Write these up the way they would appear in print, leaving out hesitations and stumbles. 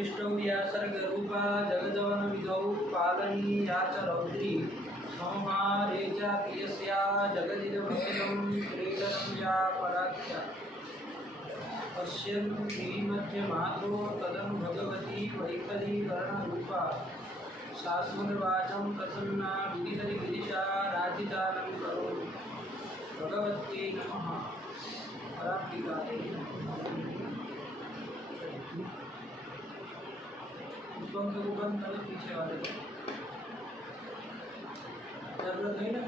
वरिष्ठौर्या सर्गरूपा जगजवन विधौ पालनीया च रौद्री संहारे च प्रियस्या जगदिदमखिलं क्रीडनं या पराख्या पश्यन् श्रीमध्यमात्रो तदं भगवती वैखरीकरणरूपा शास्त्रवाचं प्रसन्ना विधिशा राधिदानं करोति भगवत्यै नमः। पराप्तिकायै पुष्पों से बंद करो पीछे वाले जरूरत नहीं ना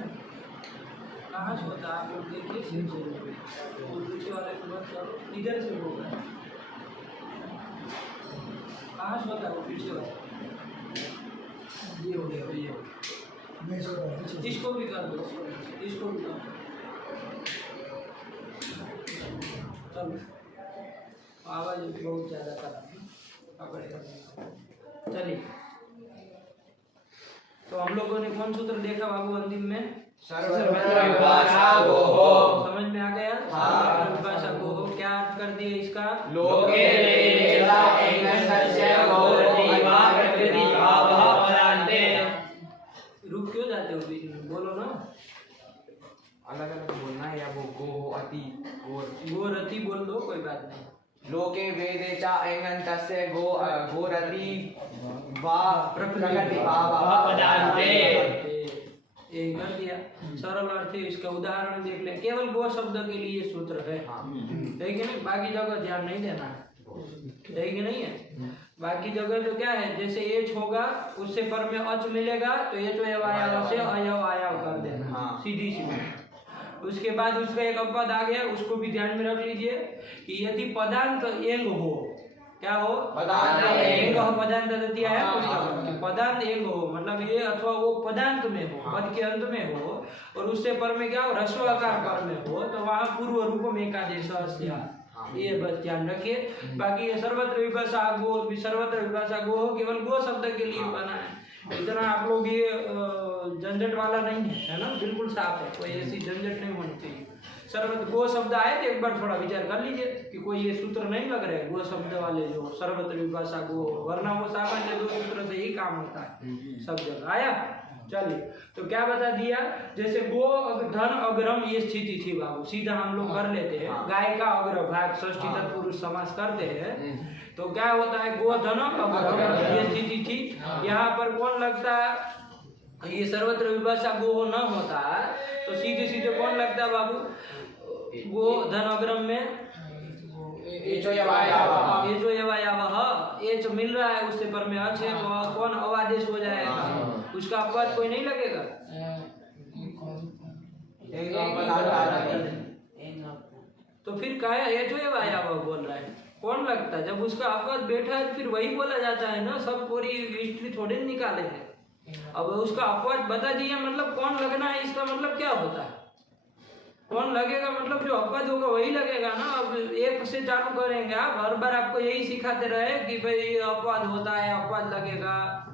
कहाँ से होता है आप लोग देखिए सिर से और पीछे वाले को बंद करो इधर से होगा कहाँ से होता है वो पीछे वाला ये हो गया ये इसको भी कर दो इसको भी कर दो चलो आवाज़ बहुत ज़्यादा कर चलिए। तो हम लोगों ने कौन सूत्र देखा बाबू अंतिम में? सर्वत्र विभाषा गोः। समझ में आ गया? हाँ। विभाषा गोः क्या अर्थ कर दिए इसका? लोके वेदा एनस्य गोरतीवा प्रकृति भावः परान्ते। रुक क्यों जाते हो बीच में? बोलो ना। अलग अलग बोलना है या वो गोः अति गोर गोरति बोल दो कोई बात नहीं। लोके वेदे च एनन्तस्य गोरति वा प्रकृति भावः परान्ते। यही कर दिया। सरल अर्थ है इसका। उदाहरण देख ले। केवल गो शब्द के लिए सूत्र है कि नहीं? बाकी जगह ध्यान नहीं देना है कि नहीं है? बाकी जगह तो क्या है, जैसे एच होगा उससे पर में अच मिलेगा तो एच अयव से अयव आयव कर देना सीधी सीधी। उसके बाद उसका एक अपवाद आ गया, उसको भी ध्यान में रख लीजिए कि यदि पदांत एंग हो, क्या हो? पदांत एंग पदांत दिया है उसका पदांत एंग हो मतलब ये अथवा वो पदांत में हो, पद के अंत में हो और उससे पर में क्या हो, ह्रस्व आकार पर में हो, तो वहाँ पूर्व रूप में एकादेश ये बस ध्यान रखिए। बाकी ये सर्वत्र विभाषा गो, सर्वत्र विभाषा गो केवल गो शब्द के लिए बना है। इतना आप लोग ये झंझट वाला नहीं है ना, बिल्कुल साफ है, कोई ऐसी झंझट नहीं होनी चाहिए। सर्वत्र गो शब्द आए तो एक बार थोड़ा विचार कर लीजिए कि कोई ये सूत्र नहीं लग रहे गो शब्द वाले जो सर्वत्र विभाषा गो, वरना वो सामान्य दो सूत्र से ही काम होता है सब जगह। आया? चलिए, तो क्या बता दिया, जैसे गो धन अग्रम ये स्थिति थी बाबू, सीधा हम लोग कर लेते हैं। गाय का अग्र भाग षष्ठी तत्पुरुष समास करते हैं तो क्या होता है, गो धन अग्रम ये स्थिति थी। यहाँ पर कौन लगता है, ये सर्वत्र विभाषा गो न होता तो सीधे सीधे कौन लगता है बाबू? गो धन अग्रम में एचो मिल रहा है उससे पर में अच है तो कौन अवादेश हो जाएगा, उसका अपवाद कोई नहीं लगेगा। तो फिर क्या एचो बोल रहा है, कौन लगता है? जब उसका अपवाद बैठा है फिर वही बोला जाता है ना, सब पूरी हिस्ट्री थोड़ी निकालेंगे। अब उसका अपवाद बता दिया मतलब कौन लगना है, इसका मतलब क्या होता है? कौन लगेगा मतलब जो अपवाद होगा वही लगेगा ना। अब एक से चालू करेंगे आप, हर बार आपको यही सिखाते रहे कि भाई अपवाद होता है, अपवाद लगेगा,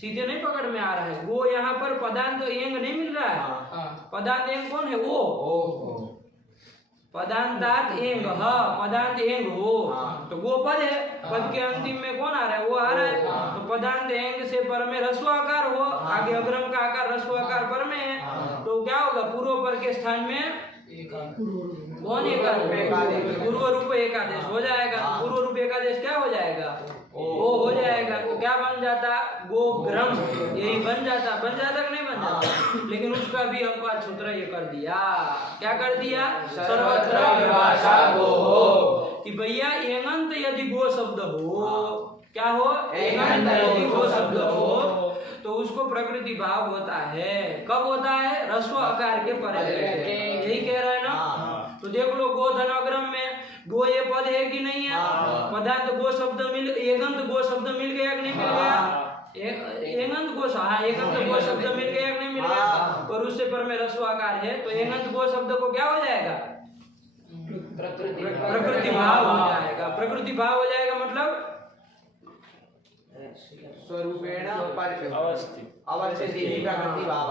सीधे नहीं पकड़ में आ रहा है। वो यहाँ पर पदांत एंग नहीं मिल रहा है। पदांत एंग कौन है? वो पदांतात एंग, पदांत एंग हो तो वो पद है, पद के अंतिम में कौन आ रहा है? वो आ रहा है। तो पदांत एंग से पर में ह्रस्व आकार हो, आगे अग्रम का आकार ह्रस्व आकार पर में है तो क्या होगा, पूर्व पर के स्थान में कौन एकादेश? पूर्व रूप एकादेश हो जाएगा। पूर्व रूप एकादेश क्या हो जाएगा? वो हो जाएगा। तो क्या बन जाता? गोग्रम, यही बन जाता कि नहीं बन जाता? लेकिन उसका भी अपवाद सूत्र ये कर दिया। क्या कर दिया? सर्वत्र विभाषा गो, कि भैया एंगंत यदि गो शब्द हो, क्या हो? एंगंत यदि गो शब्द हो तो उसको प्रकृति भाव होता है। कब होता है? ह्रस्व आकार के परे। यही कह रहा है ना। तो देख लो गो धन अग्रम में गो ये पद है कि नहीं है? पदांत गो शब्द एगंत गो शब्द मिल गया कि नहीं मिल गया? एगंत गो, हाँ एगंत गो शब्द मिल गया कि नहीं मिल गया? और उससे पर में ह्रस्व आकार है तो एगंत गो शब्द को क्या हो जाएगा? प्रकृति भाव हो जाएगा। प्रकृति भाव हो जाएगा मतलब स्वरूपेण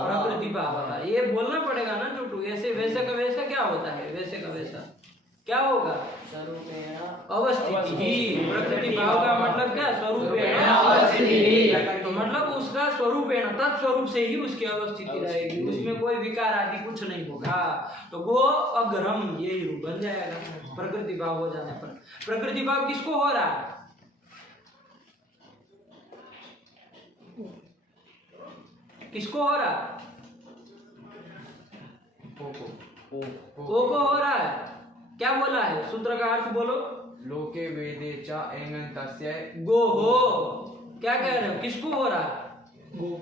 प्रकृति भाव। ये बोलना पड़ेगा ना टूटू, ऐसे वैसे का वैसा क्या होता है? वैसे का वैसा क्या होगा? स्वरूपेण अवस्थिति ही। प्रकृति भाव का मतलब क्या? स्वरूपेण अवस्थिति ही। तो मतलब उसका स्वरूपेण तत्स्वरूप से ही उसकी अवस्थिति रहेगी, उसमें कोई विकार आदि कुछ नहीं होगा। तो गो अग्रम यही रूप बन जाएगा प्रकृति भाव हो जाने पर। प्रकृति भाव किसको हो रहा है? किसको हो रहा है? ओ को हो रहा है। क्या बोला है? सूत्र का अर्थ बोलो। लोके वेदे च एंगन्तस्य गो हो। क्या कह रहे हो? किसको हो रहा है? गो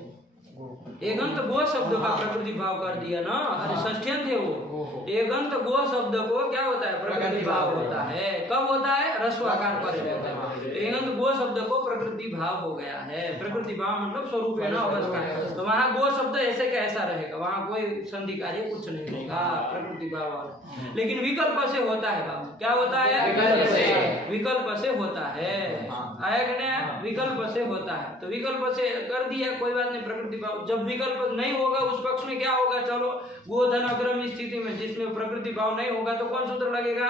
एगंत गो शब्द का प्रकृति भाव कर दिया ना। अरे षष्ठ्यंत है गो वो। हो। एगंत गो शब्द को क्या होता है? प्रकृति भाव होता है। कब होता है? रस्वाकार पर रहता है। एगंत गो शब्द को प्रकृति भाव हो गया है। प्रकृति भाव मतलब स्वरूप है ना, अवस्था है। तो वहाँ गो शब्द ऐसे कैसा रहेगा? वहाँ कोई संधि कार्य कुछ नहीं होगा प्रकृति भाव वाला। लेकिन विकल्प से होता है भाव। क्या होता है? विकल्प से। विकल्प से होता है। आया कि नहीं? विकल्प से होता है। तो विकल्प से कर दिया, कोई बात नहीं। प्रकृति भाव जब विकल्प नहीं होगा उस पक्ष में क्या होगा? चलो गोधन अग्रम स्थिति में जिसमें प्रकृति भाव नहीं होगा तो कौन सूत्र लगेगा?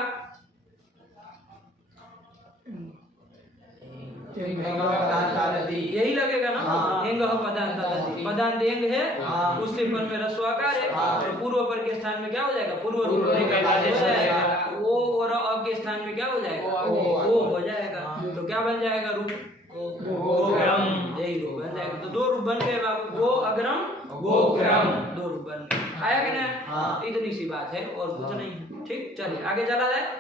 यही लगेगा ना। एंग पदांत पदांत एंग है, उससे पर में रस्वाकार है। और पूर्व पर के स्थान में क्या हो जाएगा? पूर्व रूप हो जाएगा। ओ और अ के स्थान में क्या हो जाएगा? ओ हो जाएगा। तो क्या बन जाएगा? रूप गोग्रम। यही रूप बन जाएगा। तो दो रूप बन गए बाबू, गो अग्रम गोग्रम, दो रूप बन गए। आया कि नहीं? इतनी सी बात है और कुछ नहीं है। ठीक, चलिए आगे चला जाए।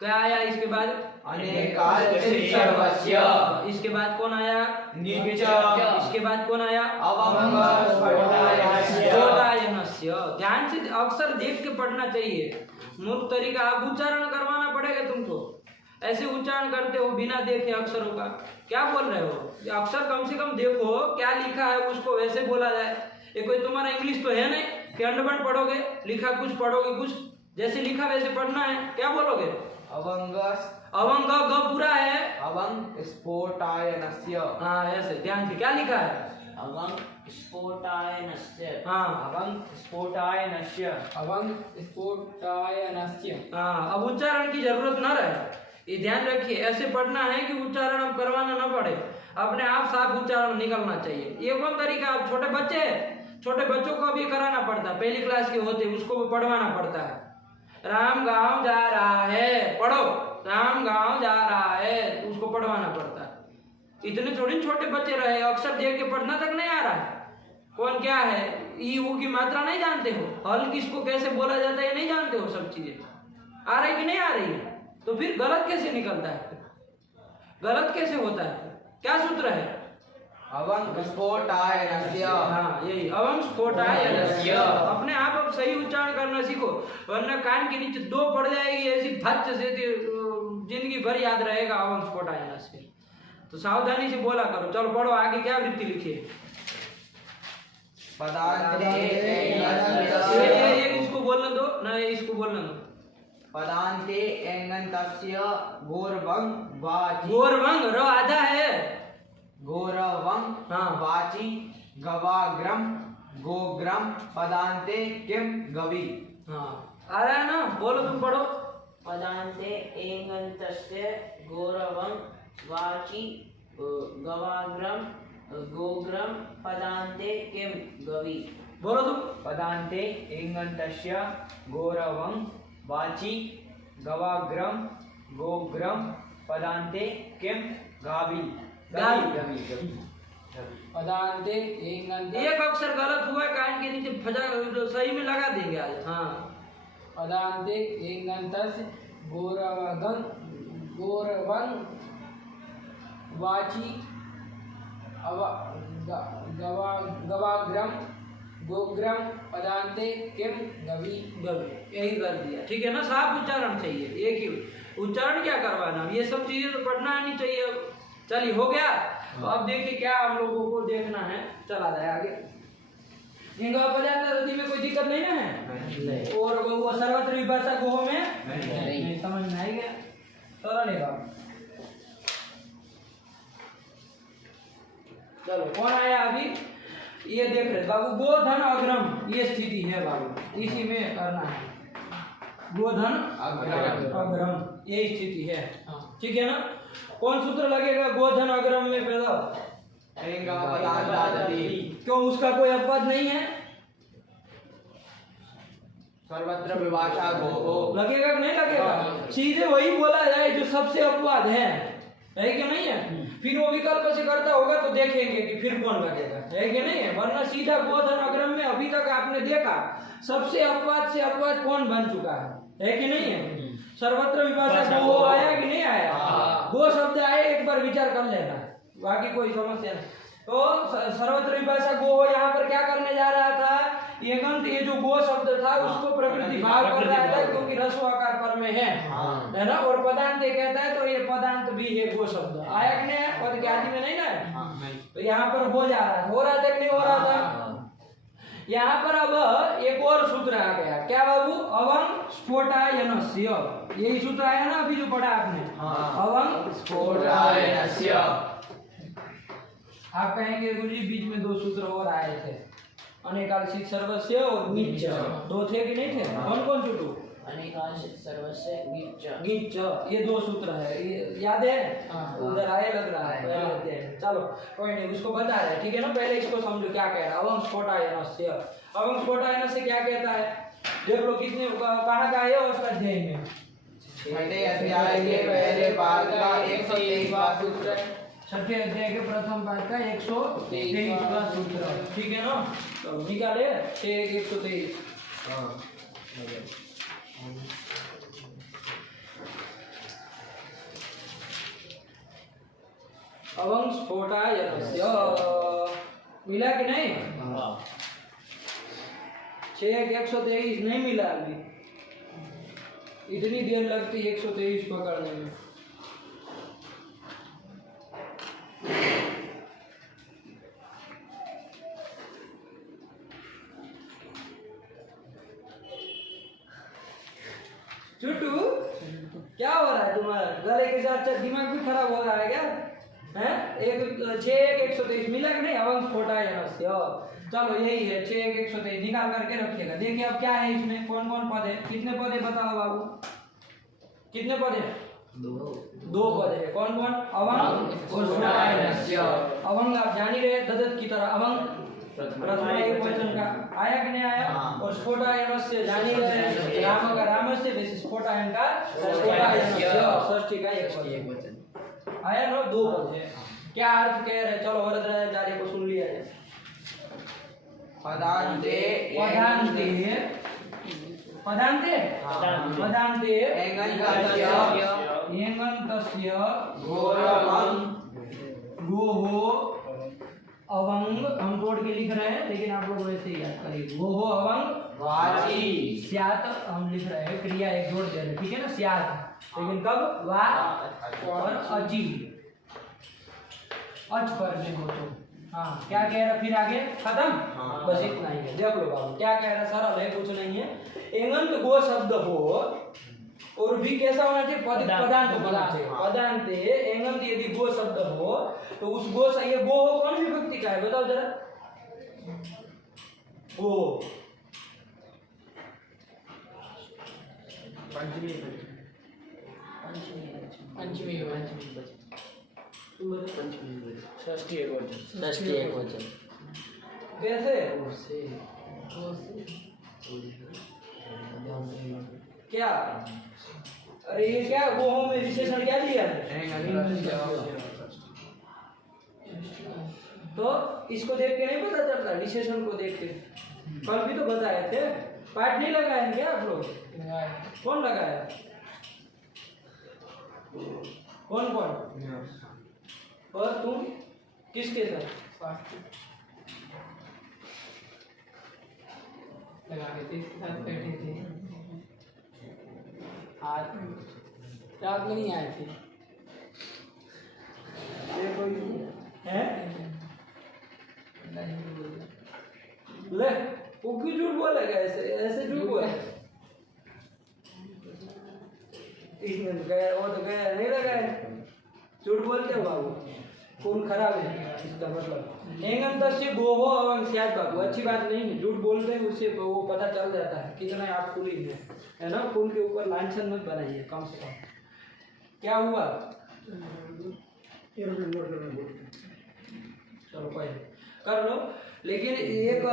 क्या आया इसके बाद? इसके बाद कौन आया? इसके बाद कौन आया? स्फोटायनस्य। ध्यान से अक्सर देख के पढ़ना चाहिए। मूर्ख तरीका आप उच्चारण करवाना पड़ेगा तुमको। ऐसे उच्चारण करते हो बिना देखे अक्षरों का। क्या बोल रहे हो? अक्षर कम से कम देखो क्या लिखा है, उसको वैसे बोला जाए। ये कोई तुम्हारा इंग्लिश तो है नहीं कि अंडवन पढ़ोगे, लिखा कुछ पढ़ोगे कुछ, जैसे लिखा वैसे पढ़ना है। क्या बोलोगे? अवंग ग पूरा है। अवंग स्फोटायनस्य। हाँ ऐसे ध्यान से। क्या लिखा है? अवंग स्फोटायनस्य। हाँ अवंग स्फोटायनस्य। हाँ, अब उच्चारण की जरूरत न रहे। ये ध्यान रखिए, ऐसे पढ़ना है कि उच्चारण अब करवाना न पड़े, अपने आप साफ उच्चारण निकलना चाहिए। ये कौन तरीका? आप छोटे बच्चे हैं, छोटे बच्चों को भी कराना पड़ता है। पहली क्लास के होते उसको भी पढ़वाना पड़ता है। राम गांव जा रहा है, पढ़ो। राम गांव जा रहा है, उसको पढ़वाना पड़ता है। इतने थोड़ी छोटे बच्चे रहे, अक्षर देख के पढ़ना तक नहीं आ रहा है। कौन क्या है? ई ऊ की मात्रा नहीं जानते हो, हल किसको कैसे बोला जाता है नहीं जानते हो। सब चीजें आ रही कि नहीं आ रही है? तो फिर गलत कैसे निकलता है? गलत कैसे होता है? क्या सूत्र है? अवंग स्फोटायनस्य। हाँ यही अवंग स्फोटायनस्य। अपने आप अब सही उच्चारण करना सीखो, वरना कान के नीचे दो पड़ जाएगी ऐसी भच्च से, जिंदगी भर याद रहेगा अवंग स्फोटायनस्य। तो सावधानी से बोला करो। चलो पढ़ो आगे। क्या वृत्ति लिखी है? ये इसको बोलने दो ना, इसको बोलने दो। पदान्ते एंगन्तस्य घोरवंग वाची। गोरवंग र आधा है। घोरवंग हाँ। वाची गवाग्रम गोग्रम पदान्ते किम गवि। हाँ आ रहा है ना? बोलो तुम पढ़ो। पदान्ते एङन्तस्य गौरवं वाचि गवाग्रम गोग्रम पदान्ते किम गवि। बोलो तुम। पदान्ते एङन्तस्य गौरवं वाचि गवाग्रम गोग्रम पदान्ते किम गावि। पदान्ते एङन्त। एक अक्षर गलत हुआ कान के नीचे फजा, तो सही में लगा देंगे आज। हाँ पदान्ते एङन्तस्य गौरवं वाचि गवाग्रम गोग्रम पदान्ते किम गवि। यही कर दिया। ठीक है ना? साफ उच्चारण चाहिए, एक ही उच्चारण। क्या करवाना? ये सब चीजें तो पढ़ना आनी चाहिए। चलिए हो गया। तो अब देखिए क्या हम लोगों को देखना है। चला जाए आगे। नदी में कोई दिक्कत नहीं ना है? और वो सर्वत्र विभाषा गोह में नहीं। समझ में आएगा? सरल है बाबू। चलो कौन आया अभी? ये देख रहे बाबू, गोधन अग्रम ये स्थिति है बाबू, इसी में करना है। गोधन अग्रम। अग्रम, यही स्थिति है। हाँ। ठीक है ना। कौन सूत्र लगेगा गोधन अग्रम में पहला? क्यों, उसका कोई अपवाद नहीं है? सर्वत्र विभाषा गो लगेगा कि नहीं लगेगा? हाँ। सीधे वही बोला जाए जो सबसे अपवाद है कि नहीं है? फिर वो विकल्प से करता होगा तो देखेंगे कि फिर कौन लगेगा, है कि नहीं है? वरना सीधा गोधन अग्रम में अभी तक आपने देखा सबसे अपवाद से अपवाद कौन बन चुका है कि नहीं है? सर्वत्र विभाषा गो आया कि नहीं आया? गो शब्द आए, एक बार विचार कर लेना, बाकी कोई समस्या नहीं। तो सर्वत्र विभाषा गो यहाँ पर क्या करने जा रहा था? एगंत, ये जो गो शब्द था उसको प्रकृति भाव कर रहा था क्योंकि रस्व आकार पर में है ना। और पदांत कहता है तो ये पदांत भी है गो शब्द, आया कि नहीं? पद के आदि में नहीं ना, तो यहाँ पर हो जा रहा था, हो रहा था कि नहीं हो रहा था? यहाँ पर अब एक और सूत्र आ गया, क्या बाबू? अवंग स्फोटायनस्य, यही सूत्र आया ना अभी जो पढ़ा आपने। अवंग स्फोटायनस्य। आप कहेंगे गुरुजी बीच में दो सूत्र और आए थे, अनेकांशिक सर्वस्य और गिच्च, दो थे कि नहीं थे? कौन कौन सूत्र? अनेकांशिक सर्वस्य गिच्च। गिच्च, ये दो सूत्र है, ये याद है? उधर आए लग रहा है पहले अध्याय। चलो कोई नहीं, उसको बता रहे, ठीक है ना। पहले इसको समझो क्या कह रहा है। अवंग स्फोटायनस्य, अवंग स्फोटायनस्य क्या कहता है? देख लो कितने कहाँ का है उसका अध्याय में। छठे अध्याय के पहले पाद का 123वां सूत्र। छठे अध्याय के प्रथम पाठ का 123वां सूत्र, ठीक है ना। तो निकाले 123। अवंग स्फोटायनस्य मिला कि नहीं? 123 नहीं मिला अभी, इतनी देर लगती 123 पकड़ने में। चुटू क्या हो रहा है तुम्हारा? गले के साथ साथ दिमाग भी खराब हो रहा है क्या? हैं? 123 मिला कि नहीं? अवंग स्फोटायनस्य, चलो यही है 123 निकाल करके रखिएगा। देखिए अब क्या है इसमें, कौन कौन पद है, कितने पद है बताओ बाबू, कितने पद है? दो पद है। कौन कौन? अवंग और स्फोटायनस्य। अवंग आप जान ही रहे ददत की तरह, अवंग प्रथमा एक वचन का आया कि नहीं आया? और स्फोटायनस्य जान ही रहे राम का रामस्य, वैसे स्फोटायन का स्फोटायनस्य, षष्ठी का एक वचन आया ना। दो पद है, क्या अर्थ कह रहे? चलो वरदाचार्य को सुन लिया जाए। पदान्ते पदान्ते पदान्ते पदान्ते एङन्तस्य घोरवं गोहो अवंग, हम तोड़ के लिख रहे हैं लेकिन आप लोग वैसे ही याद करिए। गोहो अवंग वाची स्यात, हम लिख रहे हैं क्रिया एक जोड़ दे रहे हैं, ठीक है ना, स्यात, लेकिन कब? वा और अची, अच पर देखो तो। हाँ क्या कह रहा फिर आगे? खत्म? बस इतना ही है। देख लो बाबू क्या कह रहा, सरल है, कुछ नहीं है। एंगंत गो शब्द हो और भी कैसा होना चाहिए? पदांत होना चाहिए। पदांत एंगंत यदि गो शब्द हो तो उस गो से ये गो हो कौन विभक्ति का है बताओ जरा? गो पंचमी षष्ठी एक वचन। कैसे? क्या? अरे ये क्या गोहो में विशेषण क्या दिया है? तो इसको देख के नहीं पता चलता, विशेषण को देख के? कल भी तो बताए थे, पाठ नहीं लगाए क्या आप लोग? कौन लगाया? कौन कौन? और तुम किसके साथ? लगा के थे, इसके साथ बैठे थे। आज रात में नहीं आए थे। ये कोई है? नहीं बोला। ले वो क्यों झूठ बोलेगा? ऐसे ऐसे झूठ बोले? इसने तो गया, वो तो गया नहीं लगाया, झूठ बोलते हो बाबू। खून खराब है इसका मतलब। एंगंतस्य गोहो अवंग स्यात् बाबू, अच्छी बात नहीं है, झूठ बोलते हैं उससे वो पता चल जाता है कितना आप कुली है ना। खून के ऊपर लांछन मत बनाइए कम से कम। क्या हुआ? चलो कोई कर लो। लेकिन एक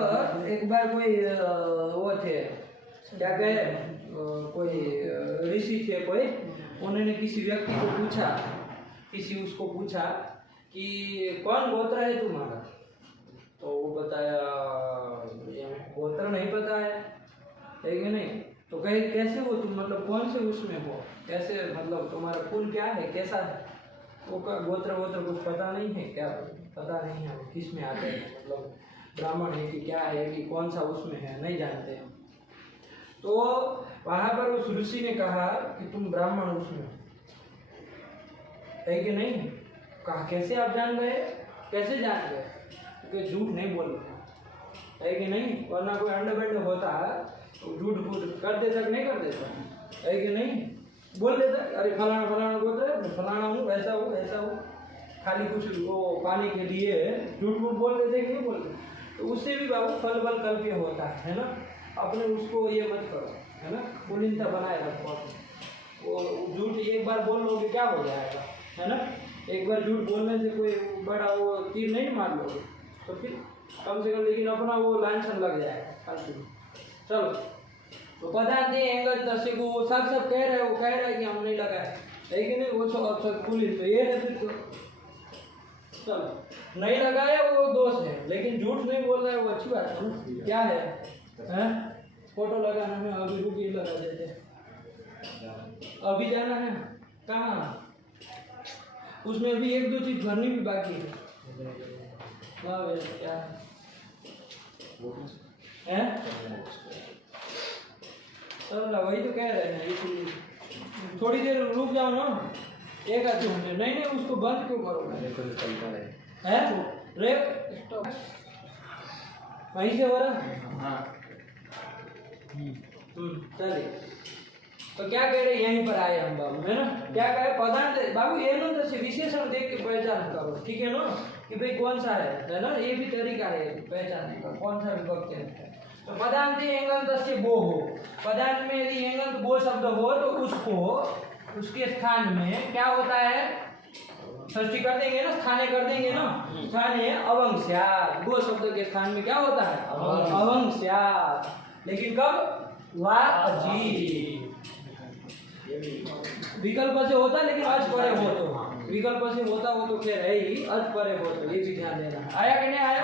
बार कोई वो थे, क्या कहे, कोई ऋषि थे कोई, उन्होंने किसी व्यक्ति को पूछा, उसको पूछा कि कौन गोत्र है तुम्हारा? तो वो बताया गोत्र नहीं पता है कि नहीं। तो कहे कैसे हो तुम, मतलब कौन से उसमें हो, कैसे मतलब तुम्हारा कुल क्या है, कैसा है? वो गोत्र कुछ पता नहीं है क्या? पता नहीं है किस में आते हैं, मतलब ब्राह्मण है कि क्या है कि कौन सा उसमें है, नहीं जानते हैं। तो वहां पर उस ऋषि ने कहा कि तुम ब्राह्मण उसमें है कि नहीं। कहा कैसे आप जान गए? कैसे जान गए? क्योंकि झूठ नहीं बोल रहे है कि नहीं, वरना कोई अंड बंड होता तो झूठ कर देता कि नहीं कर देता है कि नहीं। बोल देता अरे फलाना गोत्र है, फलाना हूँ, ऐसा हूँ, खाली कुछ वो पाने के लिए झूठ बोल देते कि नहीं बोलते। तो उससे भी बाबू फल बल कल्प्य होता है ना। अपने उसको ये मत करो, है ना, कुलीनता बनाए रखो। वो झूठ एक बार बोल लोगे क्या हो जाएगा, है ना। एक बार झूठ बोलने से कोई बड़ा वो तीर नहीं मार लोगे तो फिर कम से कम, लेकिन अपना वो लांछन लग जाएगा। चलो तो पदार्थ एंगल को वो सब कह रहे हैं, वो कह रहा है कि हम नहीं लगाए है कि नहीं, वो सब पुलिस तो ये है फिर तो। चलो नहीं लगाया वो दोष है, लेकिन झूठ नहीं बोल रहा है वो अच्छी बात है ना। क्या है, हैं? फोटो लगाना है, अभी रुकी लगा देते, अभी जाना है कहाँ, उसमें भी एक दो चीज भरनी भी बाकी है। क्या है? चलो वही तो कह रहे हैं, इसलिए थोड़ी देर रुक जाओ ना, एक आधे घंटे। नहीं उसको बंद क्यों करोगे? है रे वहीं से हो रहा। चलिए तो क्या कह रहे, यहीं पर आए हम बाबू, है ना। क्या कहे पदार्थ बाबू, ये ना जैसे विशेषण देख के पहचान करो, ठीक है ना, कि भाई कौन सा है ना। ये भी तरीका है पहचानने का, कौन सा विभक्ति है। तो पदार्थ एंगंत गो हो, पदार्थ में यदि एंगंत गो शब्द हो तो उसको उसके स्थान में क्या होता है, षष्ठी कर देंगे ना, स्थाने कर देंगे ना, स्थाने अवंग स्यात्। गो शब्द के स्थान में क्या होता है, अवंग स्यात्। लेकिन कब, वा अजी विकल्प से होता, लेकिन अच परे हो तो, विकल्प से होता वो तो खैर है ही, अच परे हो तो ये भी ध्यान देना। आया कि नहीं आया?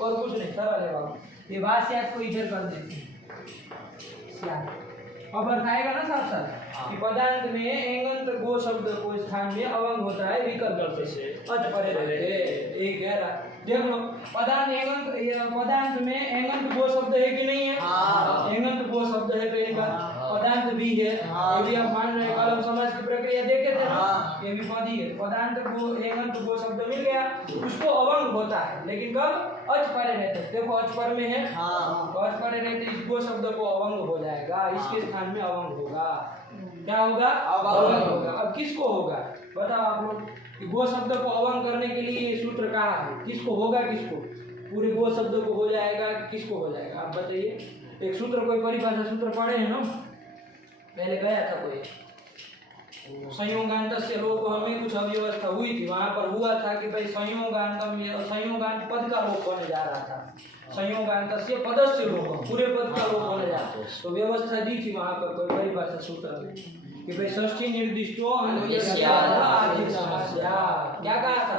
और कुछ नहीं, सरल है बाबू। ये बात से आपको इधर कर देते हैं, अब अर्थ आएगा ना साथ साथ कि पदार्थ में एंगंत गो शब्द को स्थान में अवंग होता है विकल्प से, अच परे रहते। एक कह रहा देख लो, पदार्थ में एंगंत गो शब्द है कि नहीं है? एंगंत गो शब्द है, पहली बात पदार्थ भी है, ये भी आप मान रहे हैं। कल हम समाज की प्रक्रिया देखे थे ना, ये भी पद ही है। पदार्थ को एंगंत गो शब्द मिल गया, उसको अवंग होता है, लेकिन कब, अच परे रहते। देखो अच पर में है, अच परे रहते, इस गो शब्द को अवंग हो जाएगा, इसके स्थान में अवंग होगा। क्या होगा, अवंग होगा। अब किसको होगा बताओ आप लोग, कि गो शब्द को अवंग करने के लिए सूत्र कहा है, किसको होगा, किसको, पूरे गो शब्द को हो जाएगा कि किसको हो जाएगा, आप बताइए। एक सूत्र, कोई परिभाषा सूत्र पढ़े हैं ना, पहले गया था कोई संयोगांत से लोग हमें कुछ अव्यवस्था हुई थी, वहां पर हुआ था कि भाई संयोगांत पद का लोप होने जा रहा था, संयोगांत से पदस्य लोप, पूरे पद का लोप होने जा रहा था। तो व्यवस्था दी थी वहां पर कोई परिभाषा सूत्र में कि भाई षष्ठी निर्दिष्टो क्या कहा था,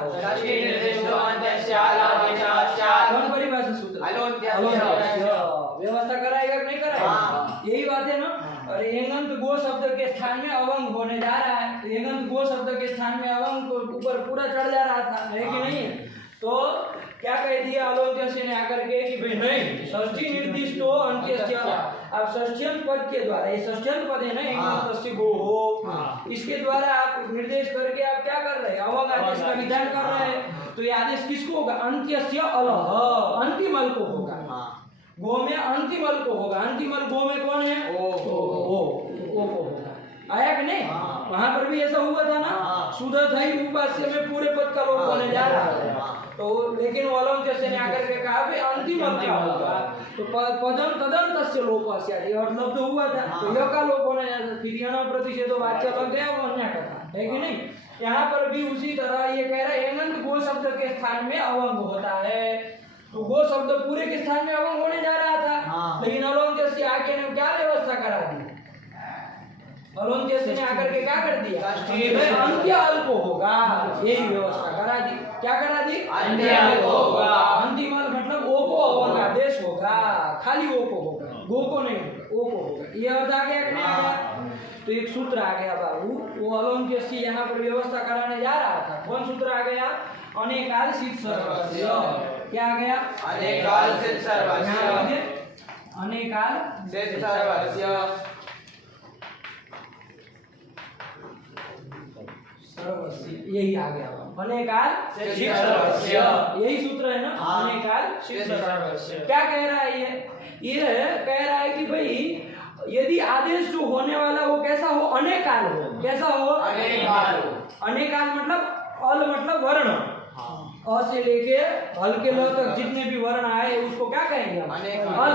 कौन परिभाषा सूत्र, व्यवस्था कराएगा कि नहीं कराएगा, यही बात है ना। और एंगंत गो शब्द के स्थान में अवंग होने जा रहा है, तो एंगंत गो शब्द के स्थान में अवंग तो ऊपर पूरा चढ़ जा रहा था, है कि नहीं। तो क्या कह दिया अलोक्य ने आकर के कि भाई नहीं, षष्ठी निर्दिष्टो अंत्यस्य, आप षष्ठ्यंत पद के द्वारा, ये षष्ठ्यंत पद है ना, एंगंतस्य गो हो, इसके द्वारा आप निर्देश करके आप क्या कर रहे हैं, अवंग आदेश का विधान कर रहे हैं। तो ये आदेश किसको होगा, अंत्यस्य अलह, अंतिम अल को होगा। गो में अंतिम अल को होगा, अंतिम अल गो में कौन है, ओ को होगा। आया कि नहीं? वहां पर भी ऐसा हुआ था ना, सुदधाई उपास्य में पूरे पद का लोप होने जा रहा था। तो लेकिन वालों जैसे ने आकर के कहा भाई अंतिम अंत क्या होगा, तो पदम तदन तस्य लोपस्य और लब्ध हुआ था, तो यह का लोप होने जा रहा था। फिर यह प्रतिषेध वाच्य लग गया, वो अन्य कथा है कि नहीं? यहाँ पर भी उसी तरह ये कह रहा है एनंत गो शब्द के स्थान में अवंग होता है, तो गो शब्द पूरे के स्थान में अवंग होने जा रहा था। लेकिन अलोन जैसे आगे ने क्या व्यवस्था करा दी, अलोन जैसे ने आकर के क्या कर दिया, अंत्य अल्प होगा, यही व्यवस्था करा दी। क्या करा दी? अंत्य अल्प होगा। अंतिम अल्प मतलब ओको अवंग आदेश होगा, खाली ओको होगा, गो को नहीं ओको होगा। ये अर्थ आ गया कि नहीं आया? तो एक सूत्र आ गया बाबू, वो अलोन जैसी यहाँ पर व्यवस्था कराने जा रहा था। कौन सूत्र आ गया? अनेकाल सिद्ध सर्वस्य। क्या आ गया? अनेकाल सिद्ध सर्वस्य। अनेकाल सिद्ध सर्वस्य। यही आ गया अनेकाल सिद्ध सर्वस्य, यही सूत्र है ना, अनेकाल सिद्ध सर्वस्य। क्या कह रहा है ये कह रहा है कि भाई यदि आदेश जो होने वाला वो कैसा हो, अनेकाल हो। कैसा हो? अनेकाल हो। अनेकाल मतलब अल मतलब वर्ण, अ से लेके हल के ल तक जितने भी वर्ण आए उसको क्या कहेंगे हम? अल।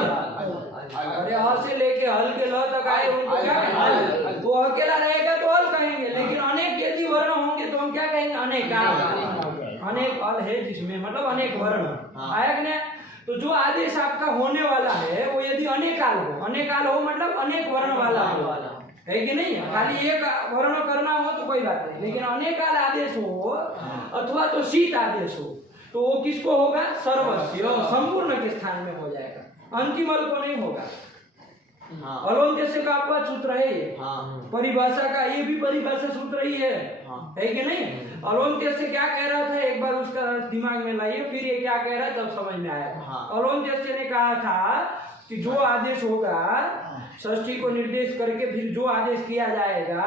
अरे अ से लेके हल के ल तक आए उनको क्या कहेंगे? वो अकेला रहेगा तो अल कहेंगे, लेकिन अनेक यदि वर्ण होंगे तो हम क्या कहेंगे? अनेकाल। अनेक अल है जिसमें मतलब अनेक वर्ण आया कि नहीं? तो जो आदेश आपका होने वाला है वो यदि अनेकाल हो, अनेकाल हो मतलब अनेक वर्ण वाला हो, है कि नहीं? खाली एक वर्ण करना हो तो कोई बात नहीं, लेकिन अनेकाल आदेश हो अथवा तो शीत आदेश हो तो वो किसको होगा? सर्वस्य, संपूर्ण के स्थान में हो जाएगा, अंतिम अल को नहीं होगा। अलोन जैसे का आपका सूत्र है ये, परिभाषा का ये भी परिभाषा सूत्र ही है कि नहीं? अलोन जैसे क्या कह रहा था, एक बार उसका दिमाग में लाइए, फिर ये क्या कह रहा है तब समझ में आएगा। अलोन जैसे ने कहा था कि जो आदेश होगा षष्ठी को निर्देश करके फिर जो आदेश किया जाएगा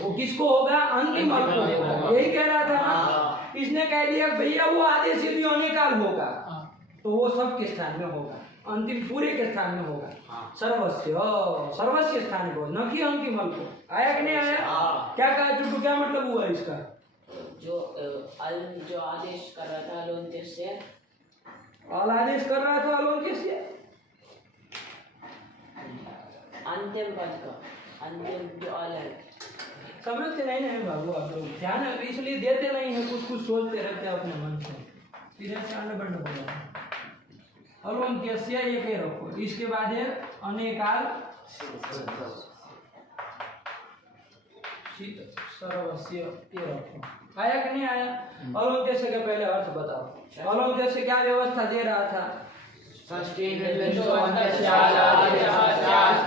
वो किसको होगा? अंतिम अल को होगा, यही कह रहा था ना। इसने कह दिया भैया वो आदेश यदि अनेकाल होगा तो वो सबके स्थान में होगा, अंतिम पूरे के स्थान में होगा, सर्वस्य सर्वस्य स्थान को, न कि अंतिम अल को। आया कि नहीं आया? क्या कहा चुटू, क्या मतलब हुआ इसका? जो जो आदेश कर रहा था अलोन्त्य से, अल आदेश कर रहा था अलोन्त्य से, अंतिम पद का अंतिम जो अल है। समझते नहीं है बाबू आप लोग, ध्यान इसलिए देते नहीं है, कुछ कुछ सोचते रहते हैं अपने मन से, सीधे से अंड बंड हो जाता है। अलोन्त्य ये कह रखो, इसके बाद है अनेकाल सर्वस्य, ये रखो। आया कि नहीं आया? अलोन्त्य का पहले अर्थ बताओ, अलोन्त्य से क्या व्यवस्था दे रहा था? इसका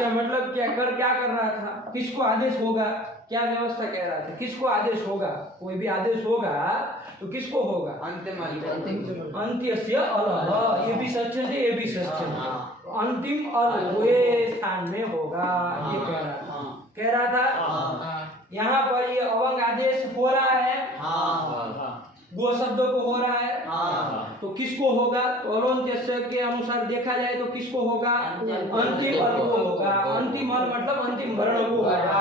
मतलब क्या कर रहा था? किसको आदेश होगा? क्या व्यवस्था कह रहा था? किसको आदेश होगा? कोई भी आदेश होगा तो किसको होगा? अंत्यस्य अल, ये भी सच है, ये भी सच है, अंतिम अल हुए स्थान में होगा, ये कह रहा था। यहाँ पर ये अवंग आदेश हो रहा है, गो शब्द को हो रहा है, तो किसको होगा? तो अलोन्त्य के अनुसार देखा जाए तो किसको होगा? अंतिम अल को होगा। अंतिम अल मतलब अंतिम वर्ण को होगा,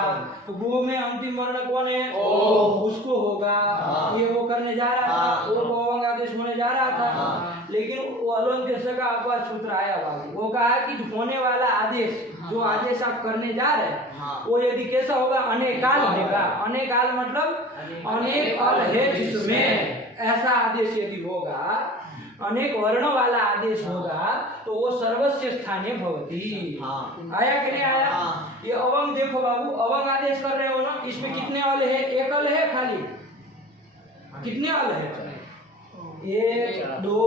तो गो में अंतिम वर्ण कौन है? उसको होगा। ये वो करने जा रहा था, वो अवंग आदेश होने जा रहा था, लेकिन वो अलोन्त्य का अपवाद सूत्र आया बाबू, वो कहा कि होने वाला आदेश, जो आदेश आप करने जा रहे हैं वो यदि कैसा होगा? अनेकाल होगा। अनेकाल मतलब अनेक अल है जिसमें, ऐसा आदेश यदि होगा, अनेक वर्ण वाला आदेश होगा तो वो सर्वस्य स्थाने भवति। आया कि नहीं आया? ये अवंग देखो बाबू, अवंग आदेश कर रहे हो ना, इसमें कितने अल है? एक अल है खाली, कितने अल है? 1 2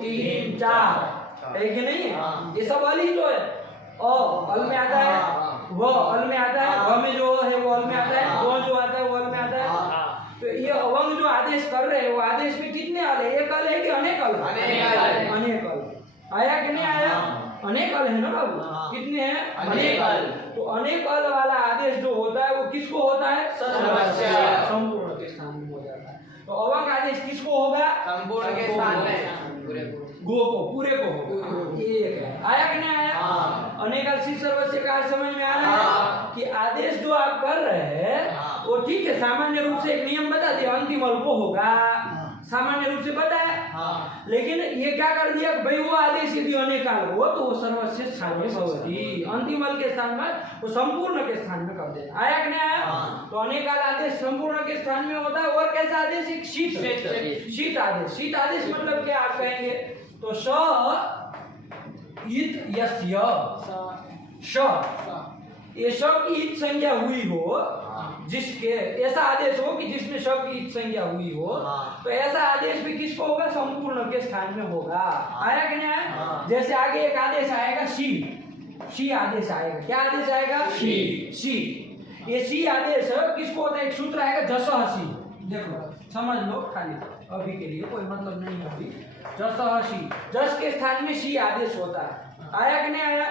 3 4 है कि नहीं? ये सब अल ही तो है। अल में आता है, वो अल में आता है, व में जो है वो अल में आता है, वो जो आता है वो अल में आता है। तो ये अवंग जो आदेश कर रहे हैं वो आदेश में कितने अल है? एक अल है कि अनेक अल? अनेक अल। आया कि नहीं आया? अनेक अल है ना बाबू, कितने हैं? अनेक अल। तो अनेक अल वाला आदेश जो होता है वो किसको होता है? सर्वस्य, संपूर्ण के स्थान में हो जाता है। तो अवंग आदेश किसको होगा? संपूर्ण के स्थान में, गो को, पूरे को होगा। ये आया कि नहीं आया? अनेकाल सिद्ध सर्वस्य का समझ में आ रहा है? कि आदेश जो आप कर रहे हैं वो ठीक है, सामान्य रूप से एक नियम बता दिया अंतिम अल को होगा, सामान्य रूप से पता है। लेकिन ये क्या कर दिया भाई, वो आदेश यदि अनेकाल हो तो वो सर्वस्य स्थाने भवति, अंतिम अल के स्थान में वो संपूर्ण के स्थान में कर देना। आया कि नहीं आया? तो अनेकाल आदेश संपूर्ण के स्थान में होता है। और कैसा आदेश? एक शीत आदेश। शीत आदेश मतलब क्या आप कहेंगे तो स इत यस्य, ये शव की इत संज्ञा हुई हो जिसके, ऐसा आदेश हो कि जिसमें शव की इत संज्ञा हुई हो, तो ऐसा आदेश भी किसको होगा? संपूर्ण के स्थान में होगा। आया कि नहीं आया? जैसे आगे एक आदेश आएगा शी आदेश आएगा। क्या आदेश आएगा? शी। ये शी आदेश किसको होता है? एक सूत्र आएगा जसहसी, देखो समझ लो खाली, अभी के लिए कोई मतलब नहीं है अभी। जसहसी, जस के स्थान में शी आदेश होता है। आया कि नहीं आया?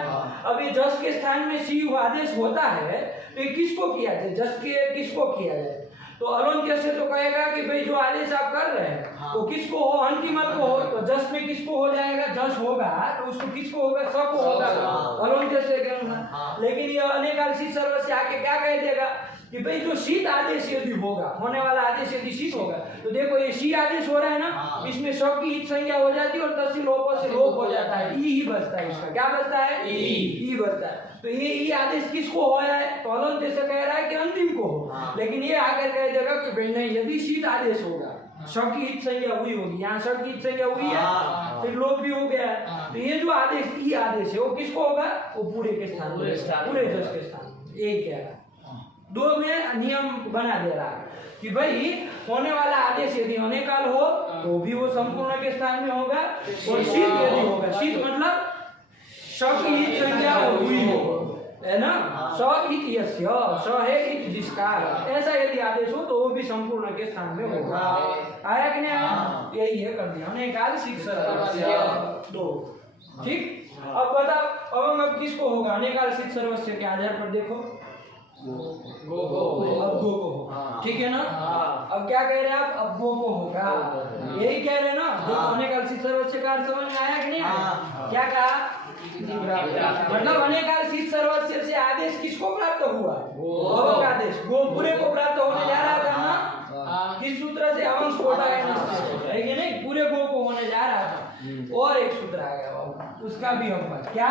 अब ये जस के स्थान में शी आदेश होता है तो ये किसको किया जाए? जस के किसको किया जाए? तो अलोन्त्य से तो कहेगा कि भाई जो आदेश आप कर रहे हैं वो किसको हो? अंतिमल को हो। तो जस में किसको हो जाएगा? जस होगा तो उसको किसको होगा? स को होगा अलोन्त्य से के अनुसार। लेकिन ये अनेकाल शीत सर्व से आके क्या कह देगा कि भाई जो शीत आदेश यदि होगा, होने वाला आदेश यदि शीत होगा, तो देखो ये शी आदेश हो रहा है ना, इसमें शव की इत संज्ञा हो जाती है और तस्य लोप से लोप हो जाता है, ई ही बचता है। इसका क्या बचता है? ई बचता है। तो ये ई आदेश किसको हो रहा है? तो अलोन्त्य से कह रहा है कि अंतिम को हो। लेकिन ये आकर कह देगा कि भाई नहीं, यदि शीत आदेश होगा, शव की इत संज्ञा हुई होगी, यहाँ शव की इत संज्ञा हुई है, फिर लोप भी हो गया है, तो ये जो आदेश ई आदेश है वो किसको होगा? वो पूरे के स्थान, पूरे जस के स्थान। यही कह रहा है। दो में नियम बना दे रहा है कि भाई होने वाला आदेश यदि अनेकाल हो तो भी वो संपूर्ण के स्थान में होगा, और शीत यदि होगा, शीत मतलब शव की इत संज्ञा हुई हो, है ना, स इत यस्य, स है इत जिसका, ऐसा यदि आदेश हो तो वो भी संपूर्ण के स्थान में होगा। आया कि नहीं आया? यही है कर दिया अनेकाल शीत सर्वस्य दो। ठीक, अब बताओ अब किसको होगा? अनेकाल शीत सर्वस्य के आधार पर देखो, गो को, ठीक है ना। अब क्या कह रहे हैं आप? अब गो को होगा, यही कह रहे हैं ना। देखो अनेकाल शीत सर्वस्य का अर्थ समझ में आया कि नहीं आया? क्या कहा? मतलब अनेकाल शीत सर्वस्य से आदेश किसको प्राप्त हुआ? गो का आदेश, गो पूरे को प्राप्त होने जा रहा था ना, किस सूत्र से? अवंश कोटा है कि नहीं, पूरे गो को होने जा रहा था। और एक सूत्र आ गया उसका भी हम क्या?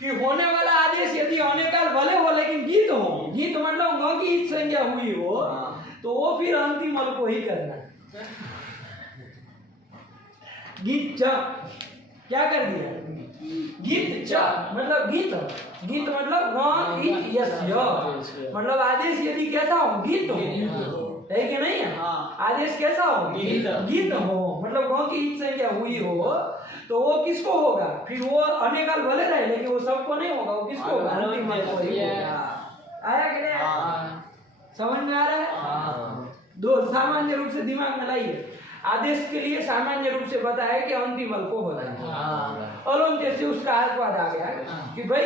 कि होने वाला आदेश यदि अनेकाल भले हो लेकिन गीत हो, गीत मतलब गौ की इत संज्ञा हुई हो, तो वो फिर अंतिम अल को ही करना। गीत च क्या कर दिया? गीत च मतलब गीत, गीत मतलब गौ इत यस्य, मतलब आदेश यदि कैसा हो? गीत हो, है कि नहीं है? आदेश कैसा हो? गीत हो, मतलब गौ की इत संज्ञा हुई हो तो वो किसको होगा? फिर वो अनेकाल भले रहे लेकिन वो सबको नहीं होगा, वो किसको होगा? अंतिम अल को ही होगा। आया कि नहीं आया? समझ में आ रहा है? दो सामान्य रूप से दिमाग में लाइए। आदेश के लिए सामान्य रूप से बताया कि अंतिम अल को होना है, अलोन्त्य से उसका अर्थवाद आ गया कि भाई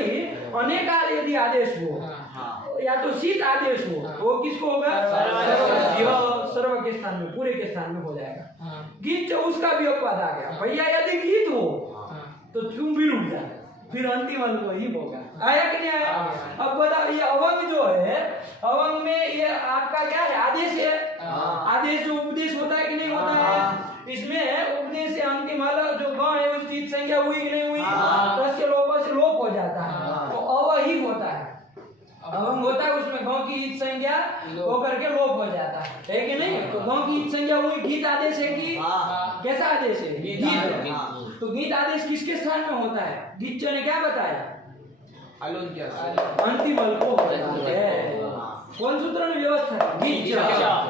अनेकाल यदि आदेश हो या तो शीत आदेश हो वो किसको होगा? सर्व के स्थान में, पूरे के स्थान में हो जाएगा। गीत जो उसका भी अपवाद आ गया, भैया यदि गीत हो तो तुम भी रुक जाए, फिर अंतिम अल को ही होगा। आया कि नहीं आया? अब बताओ ये अवंग जो है, अवंग में ये आपका क्या है? आदेश है। आदेश जो उपदेश होता है कि नहीं होता है? इसमें उपदेश से अंतिम अल जो ग है उसकी इत संज्ञा हुई कि नहीं हुई? तस्य लोप से लोप हो जाता है, तो अव ही होता है। अवंग होता है उसमें गौ की इत संज्ञा होकर के लोप हो जाता है कि नहीं? तो गौ की इत संज्ञा हुई, गीत आदेश है कि कैसा आदेश है? गीत। तो गीत आदेश किसके स्थान में होता है? गीत ने क्या बताया? अंतिम अल को होता है। कौन सूत्र में व्यवस्था है? गीत,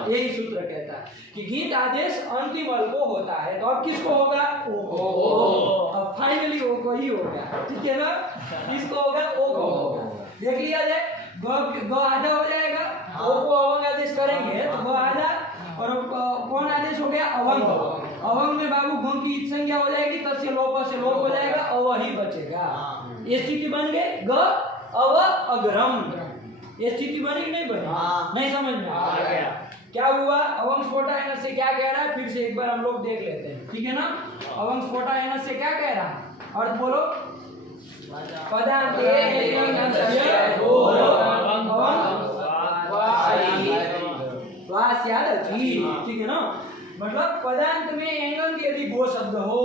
यही सूत्र कहता है कि गीत आदेश अंतिम अल को होता है। तो अब किसको होगा? अब फाइनली ओ को ही होगा, ठीक है ना। किसको होगा? ओ को होगा। देख लिया जाए, गो आधा हो जाएगा, ओ को अवंग आदेश करेंगे तो गो आधा, और कौन आदेश हो गया? अवंग। अवंग में बाबू गौ की इत संज्ञा हो जाएगी, तस्य लोप से लोप हो जाएगा, अव ही बचेगा। ये स्थिति बन गई ग अव अग्रम। ये स्थिति बनी कि नहीं बनी? नहीं समझ में आ गया क्या हुआ? अवंग स्फोटा एन से क्या कह रहा है? फिर से एक बार हम लोग देख लेते हैं, ठीक है ना। अवंग स्फोटा एन से क्या कह रहा है? अर्थ बोलो। पदान्ते एङ्गन्तस्य गोः अवं वास्यादचि, ठीक है ना। मतलब पदांत में एंगंत यदि गो शब्द हो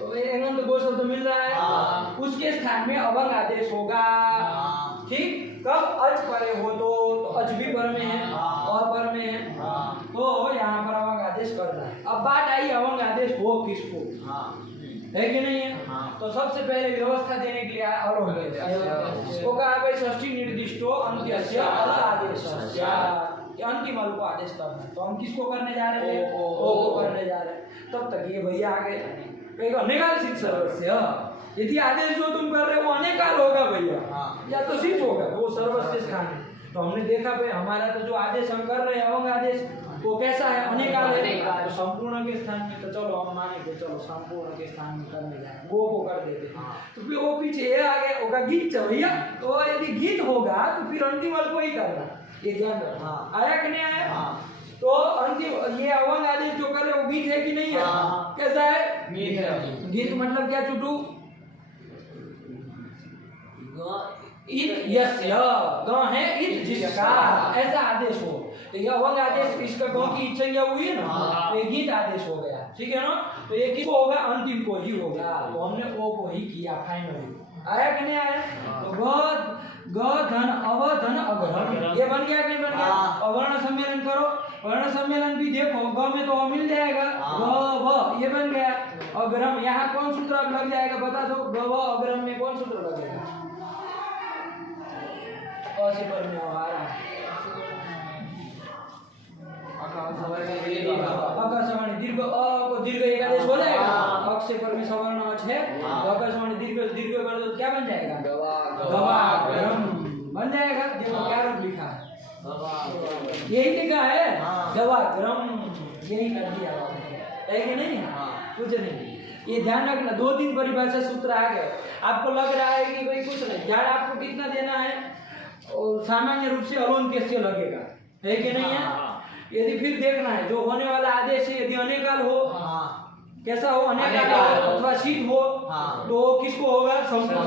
तो एंगंत गो शब्द मिल रहा है, उसके स्थान में अवंग आदेश होगा, ठीक। कब अच परे हो तो अच भी पर में है और पर में है, तो यहाँ पर अवंग आदेश करना है। अब बात आई अवंग आदेश हो किसको, है कि नहीं है। तो सबसे पहले व्यवस्था देने के लिए अलोह वो कहा भाई षष्ठी निर्दिष्टो अंत्यस्य अल आदेशस्य, अंतिम अल को आदेश करना है। तो हम किसको करने जा रहे हैं, ओ को करने जा रहे हैं। तब तक ये भैया आगे कहेगा अनेकाल सिद्ध सर्वस्य, यदि आदेश जो तुम कर रहे हो वो अनेकाल होगा भैया, या तो सिद्ध होगा, वो सर्वस्य स्थान है। तो हमने देखा भाई हमारा तो जो आदेश हम कर रहे हैं अवंग आदेश वो कैसा है, अनेकाल है। तो संपूर्ण के स्थान में तो चलो हम माने को चलो संपूर्ण के स्थान में करने जाए, गो को कर देते। तो फिर वो पीछे ये आ गया होगा गीत भैया, तो यदि गीत होगा तो फिर अंतिम अल को ही करना, ये ध्यान रखना। आया कि नहीं आया। तो अंतिम ये अवंग आदेश जो कर रहे वो गीत है कि नहीं है, कैसा है, गीत है। गीत मतलब क्या चुटू, इत यस्य, ग है इत जिसका, ऐसा आदेश हो। तो ये अवंग आदेश इसका ग की इच्छा हुई है ना, तो ये गीत आदेश हो गया, ठीक है ना। तो ये किसको होगा, अंतिम को ही होगा। तो हमने ओ को ही किया फाइनली। आया कि नहीं आया। तो ग धन अव धन अग्रम, ये बन गया कि नहीं बन गया। अवर्ण सम्मेलन करो, वर्ण सम्मेलन भी देखो, ग में तो अ मिल जाएगा, ग व ये बन गया। अग्रम यहाँ कौन सूत्र अब लग जाएगा बता दो, ग व अग्रम में कौन सूत्र लगेगा, अ से पर में आ रहा है, आकाशवाणी दीर्घ अ को दीर्घ एक आदेश हो जाएगा, अक्ष से पर में सवर्ण अच है, आकाशवाणी दीर्घ दीर्घ कर दो क्या बन जाएगा, गवाग्रम बन जाएगा। देखो क्या रूप लिखा है, यही लिखा है गवाग्रम, यही कर दिया है कि नहीं, कुछ नहीं। ये ध्यान रखना, 2-3 परिभाषा सूत्र आ गए। आपको लग रहा है कि भाई कुछ नहीं, ध्यान आपको कितना देना है, और सामान्य रूप से अलोन कैसे लगेगा, है कि नहीं है। यदि फिर देखना है जो होने वाला आदेश है, यदि अनेकाल हो, कैसा हो, अनेकाल हो अथवा शीत हो, तो किसको होगा, संपूर्ण।